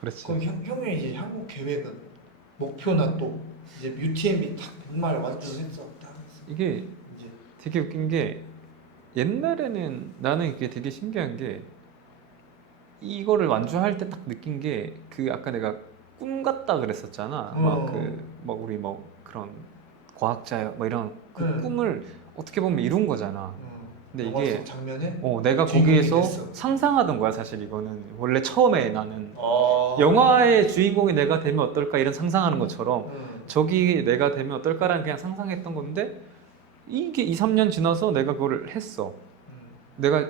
그렇지. 그럼 형의 이제 향후 계획은 목표나 또 이제 UTMB 딱 100마일 완주했어. 딱 했어. 이게 이제 되게 웃긴 게 옛날에는 나는 이게 되게 신기한 게 이거를 완주할 때 딱 느낀 게 그 아까 내가 꿈 같다 그랬었잖아. 막 우리 뭐 그런 과학자 뭐 이런 그 꿈을 어떻게 보면 이룬 거잖아. 근데 영화 이게 속 장면에 내가 주인공이 거기에서 됐어. 상상하던 거야 사실. 이거는 원래 처음에 나는 어. 영화의 주인공이 내가 되면 어떨까 이런 상상하는 것처럼 음. 저기 내가 되면 어떨까라는 그냥 상상했던 건데 이게 2, 3년 지나서 내가 그걸 했어. 내가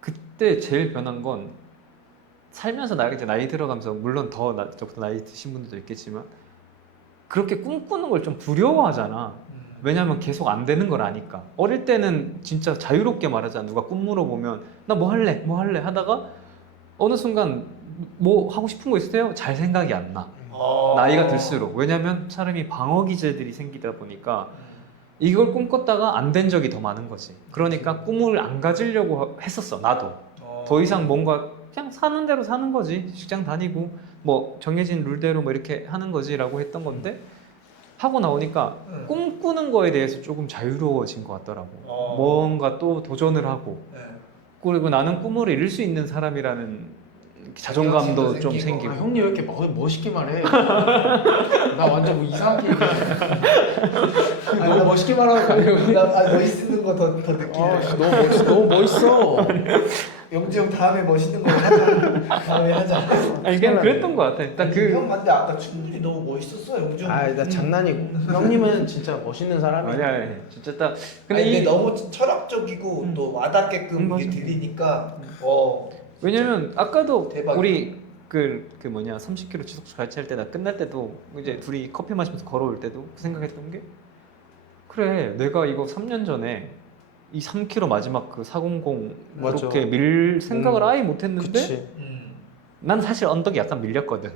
그때 제일 변한 건 살면서 나 이제 나이 들어가면서 물론 저보다 나이 드신 분들도 있겠지만 그렇게 꿈꾸는 걸 좀 두려워하잖아. 왜냐면 계속 안 되는 걸 아니까. 어릴 때는 진짜 자유롭게 말하잖아. 누가 꿈 물어보면 나 뭐 할래 하다가 어느 순간 뭐 하고 싶은 거 있으세요? 잘 생각이 안 나. 나이가 들수록. 왜냐면 사람이 방어 기제들이 생기다 보니까 이걸 꿈꿨다가 안 된 적이 더 많은 거지. 그러니까 꿈을 안 가지려고 했었어, 나도. 더 이상 뭔가 그냥 사는 대로 사는 거지. 직장 다니고 뭐 정해진 룰대로 뭐 이렇게 하는 거지라고 했던 건데 하고 나오니까 꿈꾸는 거에 대해서 조금 자유로워진 것 같더라고. 뭔가 또 도전을 하고. 네. 그리고 나는 꿈을 이룰 수 있는 사람이라는 자존감도 좀 생기고. 아, 형님 왜 이렇게 멋있게 말해? 나 완전 뭐 이상하게 얘기해. 너무 멋있게 말하는 거 아니야? 멋있는 거 더 느끼네. 너무 멋있어. 영지 형 다음에 멋있는 거 하자. 다음에 하자. 아니 그냥 그랬던 것 같아. 일단 형 근데 아까 충분히 너무 멋있었어, 영지 형. 나 장난이고. 형님은 진짜 멋있는 사람이야. 아니야, 진짜 딱. 근데 너무 철학적이고 또 와닿게끔 맞아. 이게 들리니까 왜냐면 아까도 대박이다. 우리 그 뭐냐 30km 지속주 같이 할 때 나 끝날 때도 이제 둘이 커피 마시면서 걸어올 때도 그 생각했던 게 그래 내가 이거 3년 전에 이 3km 마지막 그 400 맞아. 이렇게 밀 생각을 아예 못했는데 그치. 난 사실 언덕이 약간 밀렸거든.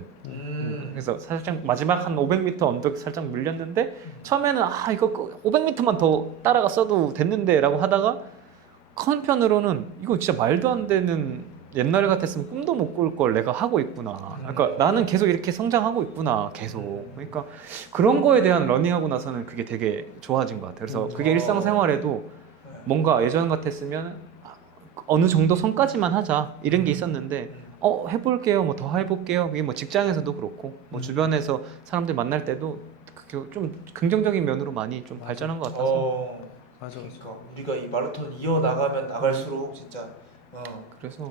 그래서 살짝 마지막 한 500m 언덕 살짝 밀렸는데 처음에는 이거 500m만 더 따라갔어도 됐는데라고 하다가 한편으로는 이거 진짜 말도 안 되는 옛날 같았으면 꿈도 못 꿀 걸 내가 하고 있구나. 그러니까 나는 계속 이렇게 성장하고 있구나 계속. 그러니까 그런 거에 대한 러닝하고 나서는 그게 되게 좋아진 것 같아요. 그래서 그게 일상생활에도 뭔가 예전 같았으면 어느 정도 선까지만 하자 이런 게 있었는데 해볼게요, 뭐 더 해볼게요. 이게 뭐 직장에서도 그렇고 뭐 주변에서 사람들 만날 때도 그게 좀 긍정적인 면으로 많이 좀 발전한 것 같아서. 맞아. 그러니까 우리가 이 마라톤 이어 나가면 나갈수록 진짜 그래서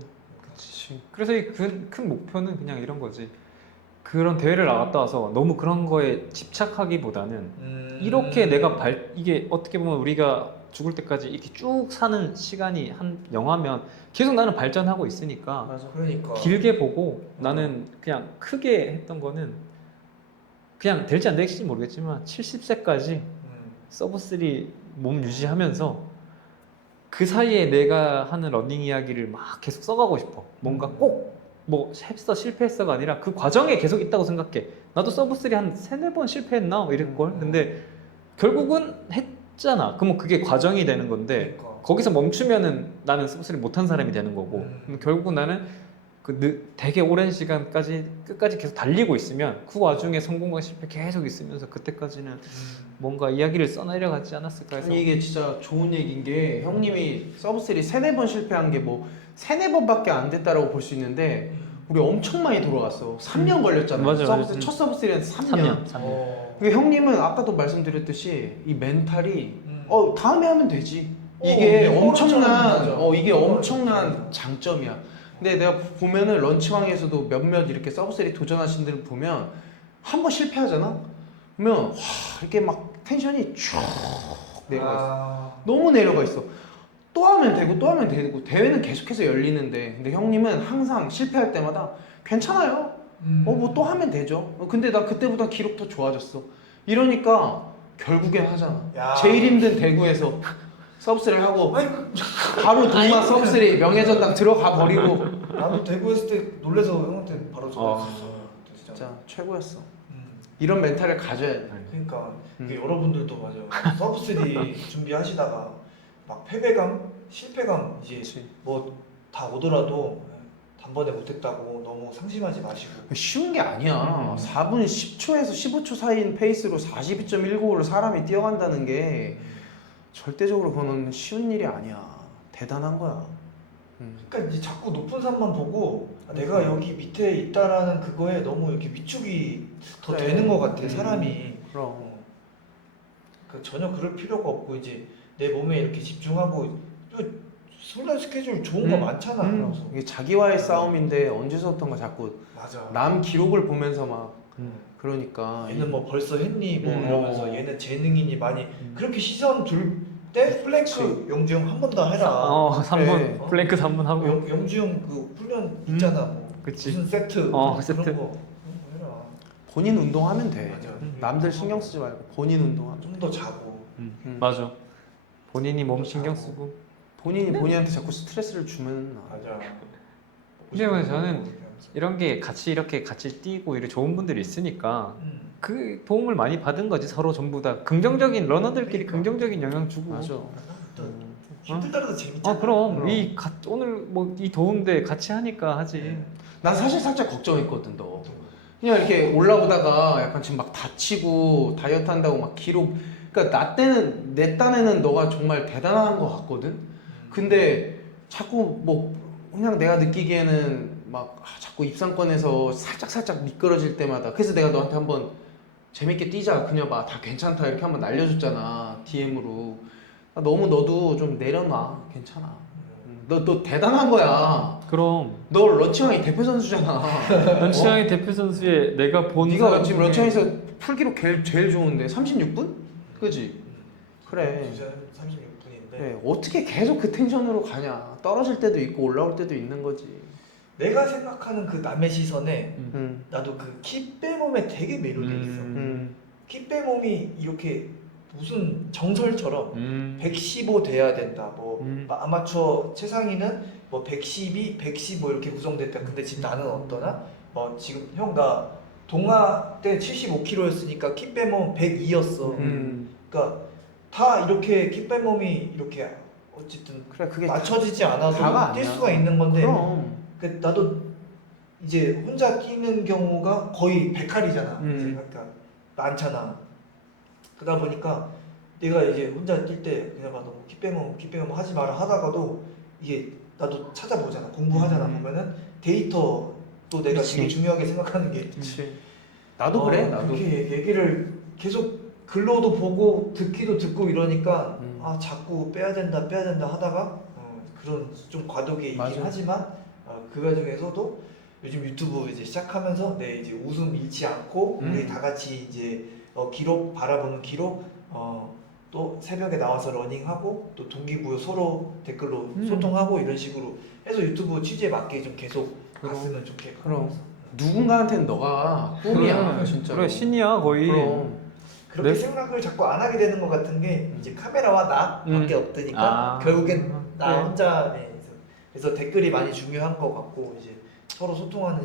그래서 이 큰 목표는 그냥 이런 거지. 그런 대회를 나갔다 와서 너무 그런 거에 집착하기보다는 이렇게 내가 이게 어떻게 보면 우리가 죽을 때까지 이렇게 쭉 사는 시간이 한 영하면 계속 나는 발전하고 있으니까 맞아. 그러니까 길게 보고 나는 그냥 크게 했던 거는 그냥 될지 안 될지 모르겠지만 70세까지 서브3 몸 유지하면서 그 사이에 내가 하는 러닝 이야기를 막 계속 써가고 싶어. 뭔가 꼭 뭐 했어 실패했어가 아니라 그 과정에 계속 있다고 생각해. 나도 서브3 한 3-4번 실패했나 이럴걸. 근데 결국은 했잖아. 그러면 그게 과정이 되는 건데 그러니까. 거기서 멈추면은 나는 서브3 못한 사람이 되는 거고. 그럼 결국 나는 되게 오랜 시간까지 끝까지 계속 달리고 있으면 그 와중에 성공과 실패 계속 있으면서 그때까지는 뭔가 이야기를 써내려가지 않았을까 해서. 아니 이게 진짜 좋은 얘기인 게 형님이 서브3 3-4번 실패한 게 뭐 3-4번밖에 안 됐다라고 볼 수 있는데 우리 엄청 많이 돌아갔어. 3년 걸렸잖아. 맞아, 서브3 맞아. 첫 서브3는 3년. 3년. 그게 형님은 아까도 말씀드렸듯이 이 멘탈이 다음에 하면 되지. 이게 이게 엄청난 뻔하잖아. 이게 엄청난 장점이야. 근데 내가 보면은 런치왕에서도 몇몇 이렇게 서브3 도전하신 분들 보면 한 번 실패하잖아. 그러면 와 이렇게 막 텐션이 쭉 내려가 있어. 너무 내려가 있어. 또 하면 되고 또 하면 되고 대회는 계속해서 열리는데 근데 형님은 항상 실패할 때마다 괜찮아요. 뭐 또 하면 되죠. 근데 나 그때보다 기록 더 좋아졌어. 이러니까 결국엔 하잖아. 야. 제일 힘든 대구에서 서브3를 하고 바로 동마 서브3 명예전당 들어가 버리고 나도 대구 했을 때 놀래서 형한테 바로 전화했었어. 진짜. 진짜 최고였어. 이런 멘탈을 가져야 돼. 그러니까 이게 여러분들도 맞아요. 서브3 준비하시다가 막 패배감, 실패감 이제 그치. 뭐 다 오더라도 단번에 못했다고 너무 상심하지 마시고. 쉬운 게 아니야. 4분 10초에서 15초 사이인 페이스로 42.195를 사람이 뛰어간다는 게 절대적으로 그거는 쉬운 일이 아니야. 대단한 거야. 그러니까 이제 자꾸 높은 산만 보고 내가 여기 밑에 있다라는 그거에 너무 이렇게 위축이 더 그래. 되는 것 같아 사람이. 그럼. 그러니까 전혀 그럴 필요가 없고 이제 내 몸에 이렇게 집중하고 또 훈련 스케줄 좋은 거 많잖아. 그래서. 이게 자기와의 싸움인데 언제서부턴가 자꾸 맞아. 남 기록을 보면서 막 그러니까 얘는 뭐 벌써 했니 뭐 음. 이러면서 얘는 재능이니 많이 그렇게 시선 둘 때 플랭크 영주형 한 번 더 해라. 3번 그래. 플랭크 3번 하고. 영주형 그 훈련 있잖아. 뭐 그치. 무슨 세트 세트. 그런 거 해라. 본인 운동하면 돼. 맞아. 남들 신경 쓰지 말고 본인 운동하면 좀 더 자고. 맞아. 본인이 몸 신경 쓰고. 본인이 본인한테 자꾸 스트레스를 주면 맞아. 근데 저는 이런 게 이렇게 같이 뛰고 이렇게 좋은 분들이 있으니까 그 도움을 많이 받은 거지. 서로 전부 다 긍정적인 러너들끼리 그러니까. 긍정적인 영향 주고. 맞아. 힘들더라도 재밌잖아. 그럼 그럼. 오늘 뭐 이 더운데 같이 하니까 하지. 난 사실 살짝 걱정했거든 너. 그냥 이렇게 올라오다가 약간 지금 막 다치고 다이어트 한다고 막 기록. 그러니까 내 딴에는 너가 정말 대단한 것 같거든. 근데 자꾸 뭐 그냥 내가 느끼기에는 막 자꾸 입상권에서 살짝 미끄러질 때마다 그래서 내가 너한테 한번 재밌게 뛰자 그녀봐 다 괜찮다 이렇게 한번 날려줬잖아 DM으로. 너무 너도 좀 내려놔 괜찮아. 너 대단한 거야. 그럼 너 런칭왕이 대표 선수잖아. 런치왕의 대표 선수의 내가 본 네가 사람 지금 중에 런칭에서 풀기록 제일 좋은데 36분? 그지? 그래. 36분인데 그래. 어떻게 계속 그 텐션으로 가냐? 떨어질 때도 있고 올라올 때도 있는 거지. 내가 생각하는 그 남의 시선에 음. 나도 그 킥배 몸에 되게 매료돼 있어. 킥배 몸이 이렇게 무슨 정설처럼 115 돼야 된다. 뭐 아마추어 최상위는 뭐 112, 115 이렇게 구성됐다. 근데 지금 나는 어떠나? 지금 형 나 동아 때 75kg였으니까 킥배 몸 102였어. 그러니까 다 이렇게 킥배 몸이 이렇게 어쨌든 그래 그게 맞춰지지 다가 않아도 아니야. 뛸 수가 있는 건데 그럼. 나도 이제 혼자 뛰는 경우가 거의 백할이잖아. 그러니까 많잖아. 그러다 보니까 내가 이제 혼자 뛸 때 그냥 너무 킥빼면 하지 마라 하다가도 이게 나도 찾아보잖아. 공부하잖아. 보면은 데이터 또 내가 그치. 되게 중요하게 생각하는 게 그치. 나도 그래. 나도. 그렇게 얘기를 계속 글로도 보고 듣기도 듣고 이러니까 자꾸 빼야 된다 하다가 그런 좀 과도기에 있긴 맞아. 하지만 그 과정에서도 요즘 유튜브 이제 시작하면서 내 이제 웃음 잃지 않고 우리 다 같이 이제 기록 바라보는 기록 또 새벽에 나와서 러닝하고 또 동기부여 서로 댓글로 소통하고 이런 식으로 해서 유튜브 취지에 맞게 좀 계속 갔으면 좋겠고. 그럼. 누군가한테는 너가 꿈이야 진짜. 그래 신이야 거의. 그럼. 그렇게 네? 생각을 자꾸 안 하게 되는 것 같은 게 이제 카메라와 나밖에 없으니까 결국엔 나 혼자 그래서 댓글이 많이 중요한 것 같고 이제 서로 소통하는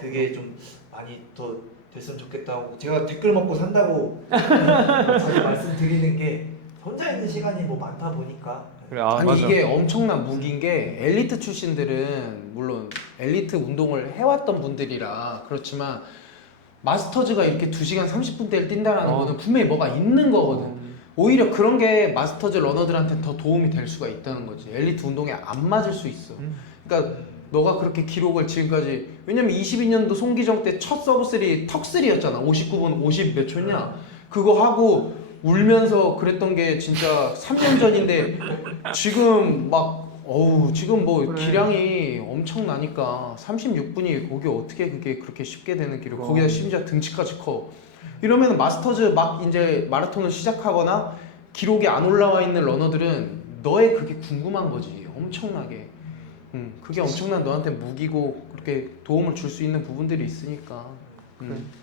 그게 좀 많이 더 됐으면 좋겠다고 제가 댓글 먹고 산다고 자주 말씀드리는 게 혼자 있는 시간이 뭐 많다 보니까 그래, 아, 아니 맞아. 이게 엄청난 무기인 게 엘리트 출신들은 물론 엘리트 운동을 해왔던 분들이라 그렇지만 마스터즈가 이렇게 2시간 30분대를 뛴다는 거는 분명히 뭐가 있는 거거든. 오히려 그런 게 마스터즈 러너들한테 더 도움이 될 수가 있다는 거지. 엘리트 운동에 안 맞을 수 있어. 그러니까 너가 그렇게 기록을 지금까지, 왜냐면 22년도 송기정 때 첫 서브3 턱3였잖아 59분 50 몇 초냐 그거 하고 울면서 그랬던 게 진짜 3년 전인데 지금 막 지금 뭐 그래. 기량이 엄청나니까 36분이 거기 어떻게 그게 그렇게 쉽게 되는 기록, 거기다 심지어 등치까지 커. 이러면 마스터즈 막 이제 마라톤을 시작하거나 기록이 안 올라와 있는 러너들은 너의 그게 궁금한 거지. 엄청나게. 그게 엄청난 너한테 무기고 그렇게 도움을 줄 수 있는 부분들이 있으니까.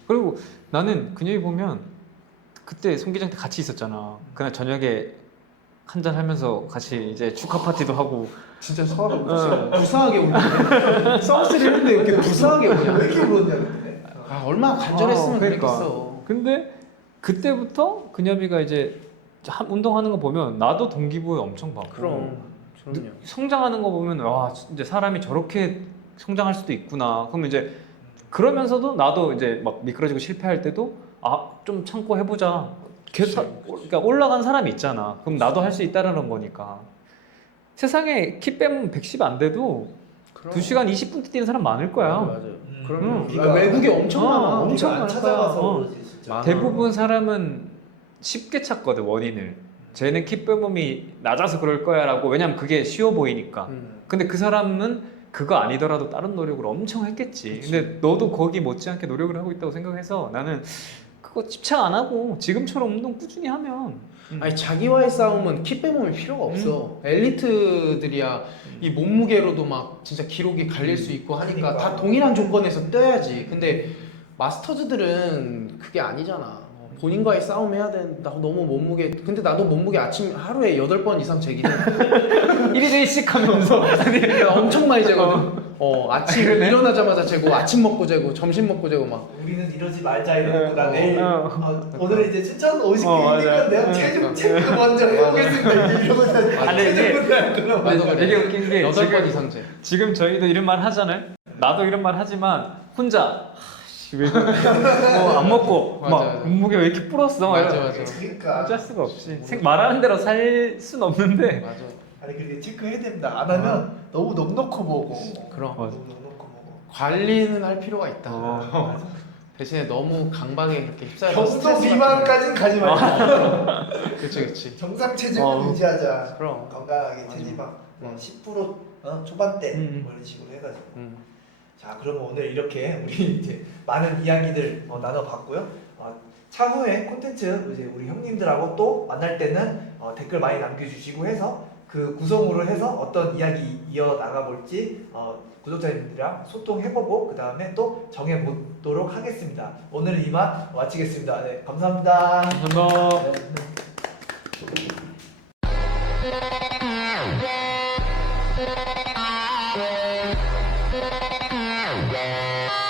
그리고 나는 그녀이 보면 그때 송기정 때 같이 있었잖아. 그날 저녁에 한잔 하면서 같이 이제 축하 파티도 하고. 진짜 서로 불쌍하게 울네. 서브스리 했는데 이렇게 불쌍하게 울냐. 왜 이렇게 울었냐 근데? 얼마나 간절했으면 그러니까. 그랬겠어. 근데 그때부터 그녀비가 이제 운동하는 거 보면 나도 동기부여 엄청 받고. 그럼요. 성장하는 거 보면 와 이제 사람이 저렇게 성장할 수도 있구나. 그러면 이제 그러면서도 나도 이제 막 미끄러지고 실패할 때도 좀 참고 해보자. 계속 그러니까 올라간 사람이 있잖아. 그럼 나도 할 수 있다라는 거니까. 세상에 키 빼면 110 안 돼도 2시간 20분 뛰는 사람 많을 거야. 맞아요. 그럼 네가- 외국에 엄청 많아. 엄청 안 많을 찾아가서 거야. 그러지 진짜. 많아. 대부분 사람은 쉽게 찾거든 원인을. 쟤는 키 빼몸이 낮아서 그럴 거야라고. 왜냐면 그게 쉬워 보이니까. 근데 그 사람은 그거 아니더라도 다른 노력을 엄청 했겠지. 그치. 근데 너도 거기 못지않게 노력을 하고 있다고 생각해서 나는 그거 집착 안 하고 지금처럼 운동 꾸준히 하면. 아니 자기와의 싸움은 키 빼몸이 필요가 없어. 엘리트들이야 이 몸무게로도 막 진짜 기록이 갈릴 수 있고 하니까 그러니까. 다 동일한 조건에서 뛰어야지. 근데 마스터즈들은 그게 아니잖아. 본인과의 싸움 해야 된다. 너무 몸무게. 근데 나도 몸무게 아침 하루에 8번 이상 재기는 1일씩 하면서 엄청 많이 재거든. 아침 그러네. 일어나자마자 재고, 아침 먹고 재고, 점심 먹고 재고 막. 우리는 이러지 말자 이러고 나 내일 오늘 이제 춘천 맞아. 50km니까 내가 체중 체크 먼저 해보겠습니다 이러고 아니, 이게- 체중을 할 거라고. 나도 그래. 되게 웃긴 게 8번 이상 재. 지금 저희도 이런 말 하잖아요. 나도 이런 말 하지만 혼자 왜 안 먹고 맞아, 막 맞아. 몸무게 왜 이렇게 불었어? 막 맞아, 이러고. 맞아. 그러니까 어쩔 수가 없지. 말하는 대로 살 순 없는데. 맞아. 아니 근데 체크해야 됩니다. 안 하면 너무 넉넉히 먹어. 그럼. 맞아. 너무 넉넉히 먹어. 관리는 할 필요가 있다. 맞아. 대신에 너무 강박에 그렇게 휩싸여서 경도 스트레스 비만까지는 가지 말자. 그치 그치. 정상 체중을 유지하자. 그럼. 건강하게 맞아. 체지방 음. 10% 초반대 음. 뭐 이런 식으로 해가지고. 음. 자, 그러면 오늘 이렇게 우리 이제 많은 이야기들 나눠봤고요. 차후에 콘텐츠 이제 우리 형님들하고 또 만날 때는 댓글 많이 남겨주시고 해서 그 구성으로 해서 어떤 이야기 이어 나가볼지 구독자님들이랑 소통해보고 그 다음에 또 정해보도록 하겠습니다. 오늘은 이만 마치겠습니다. 네, 감사합니다. 감사합니다. 네.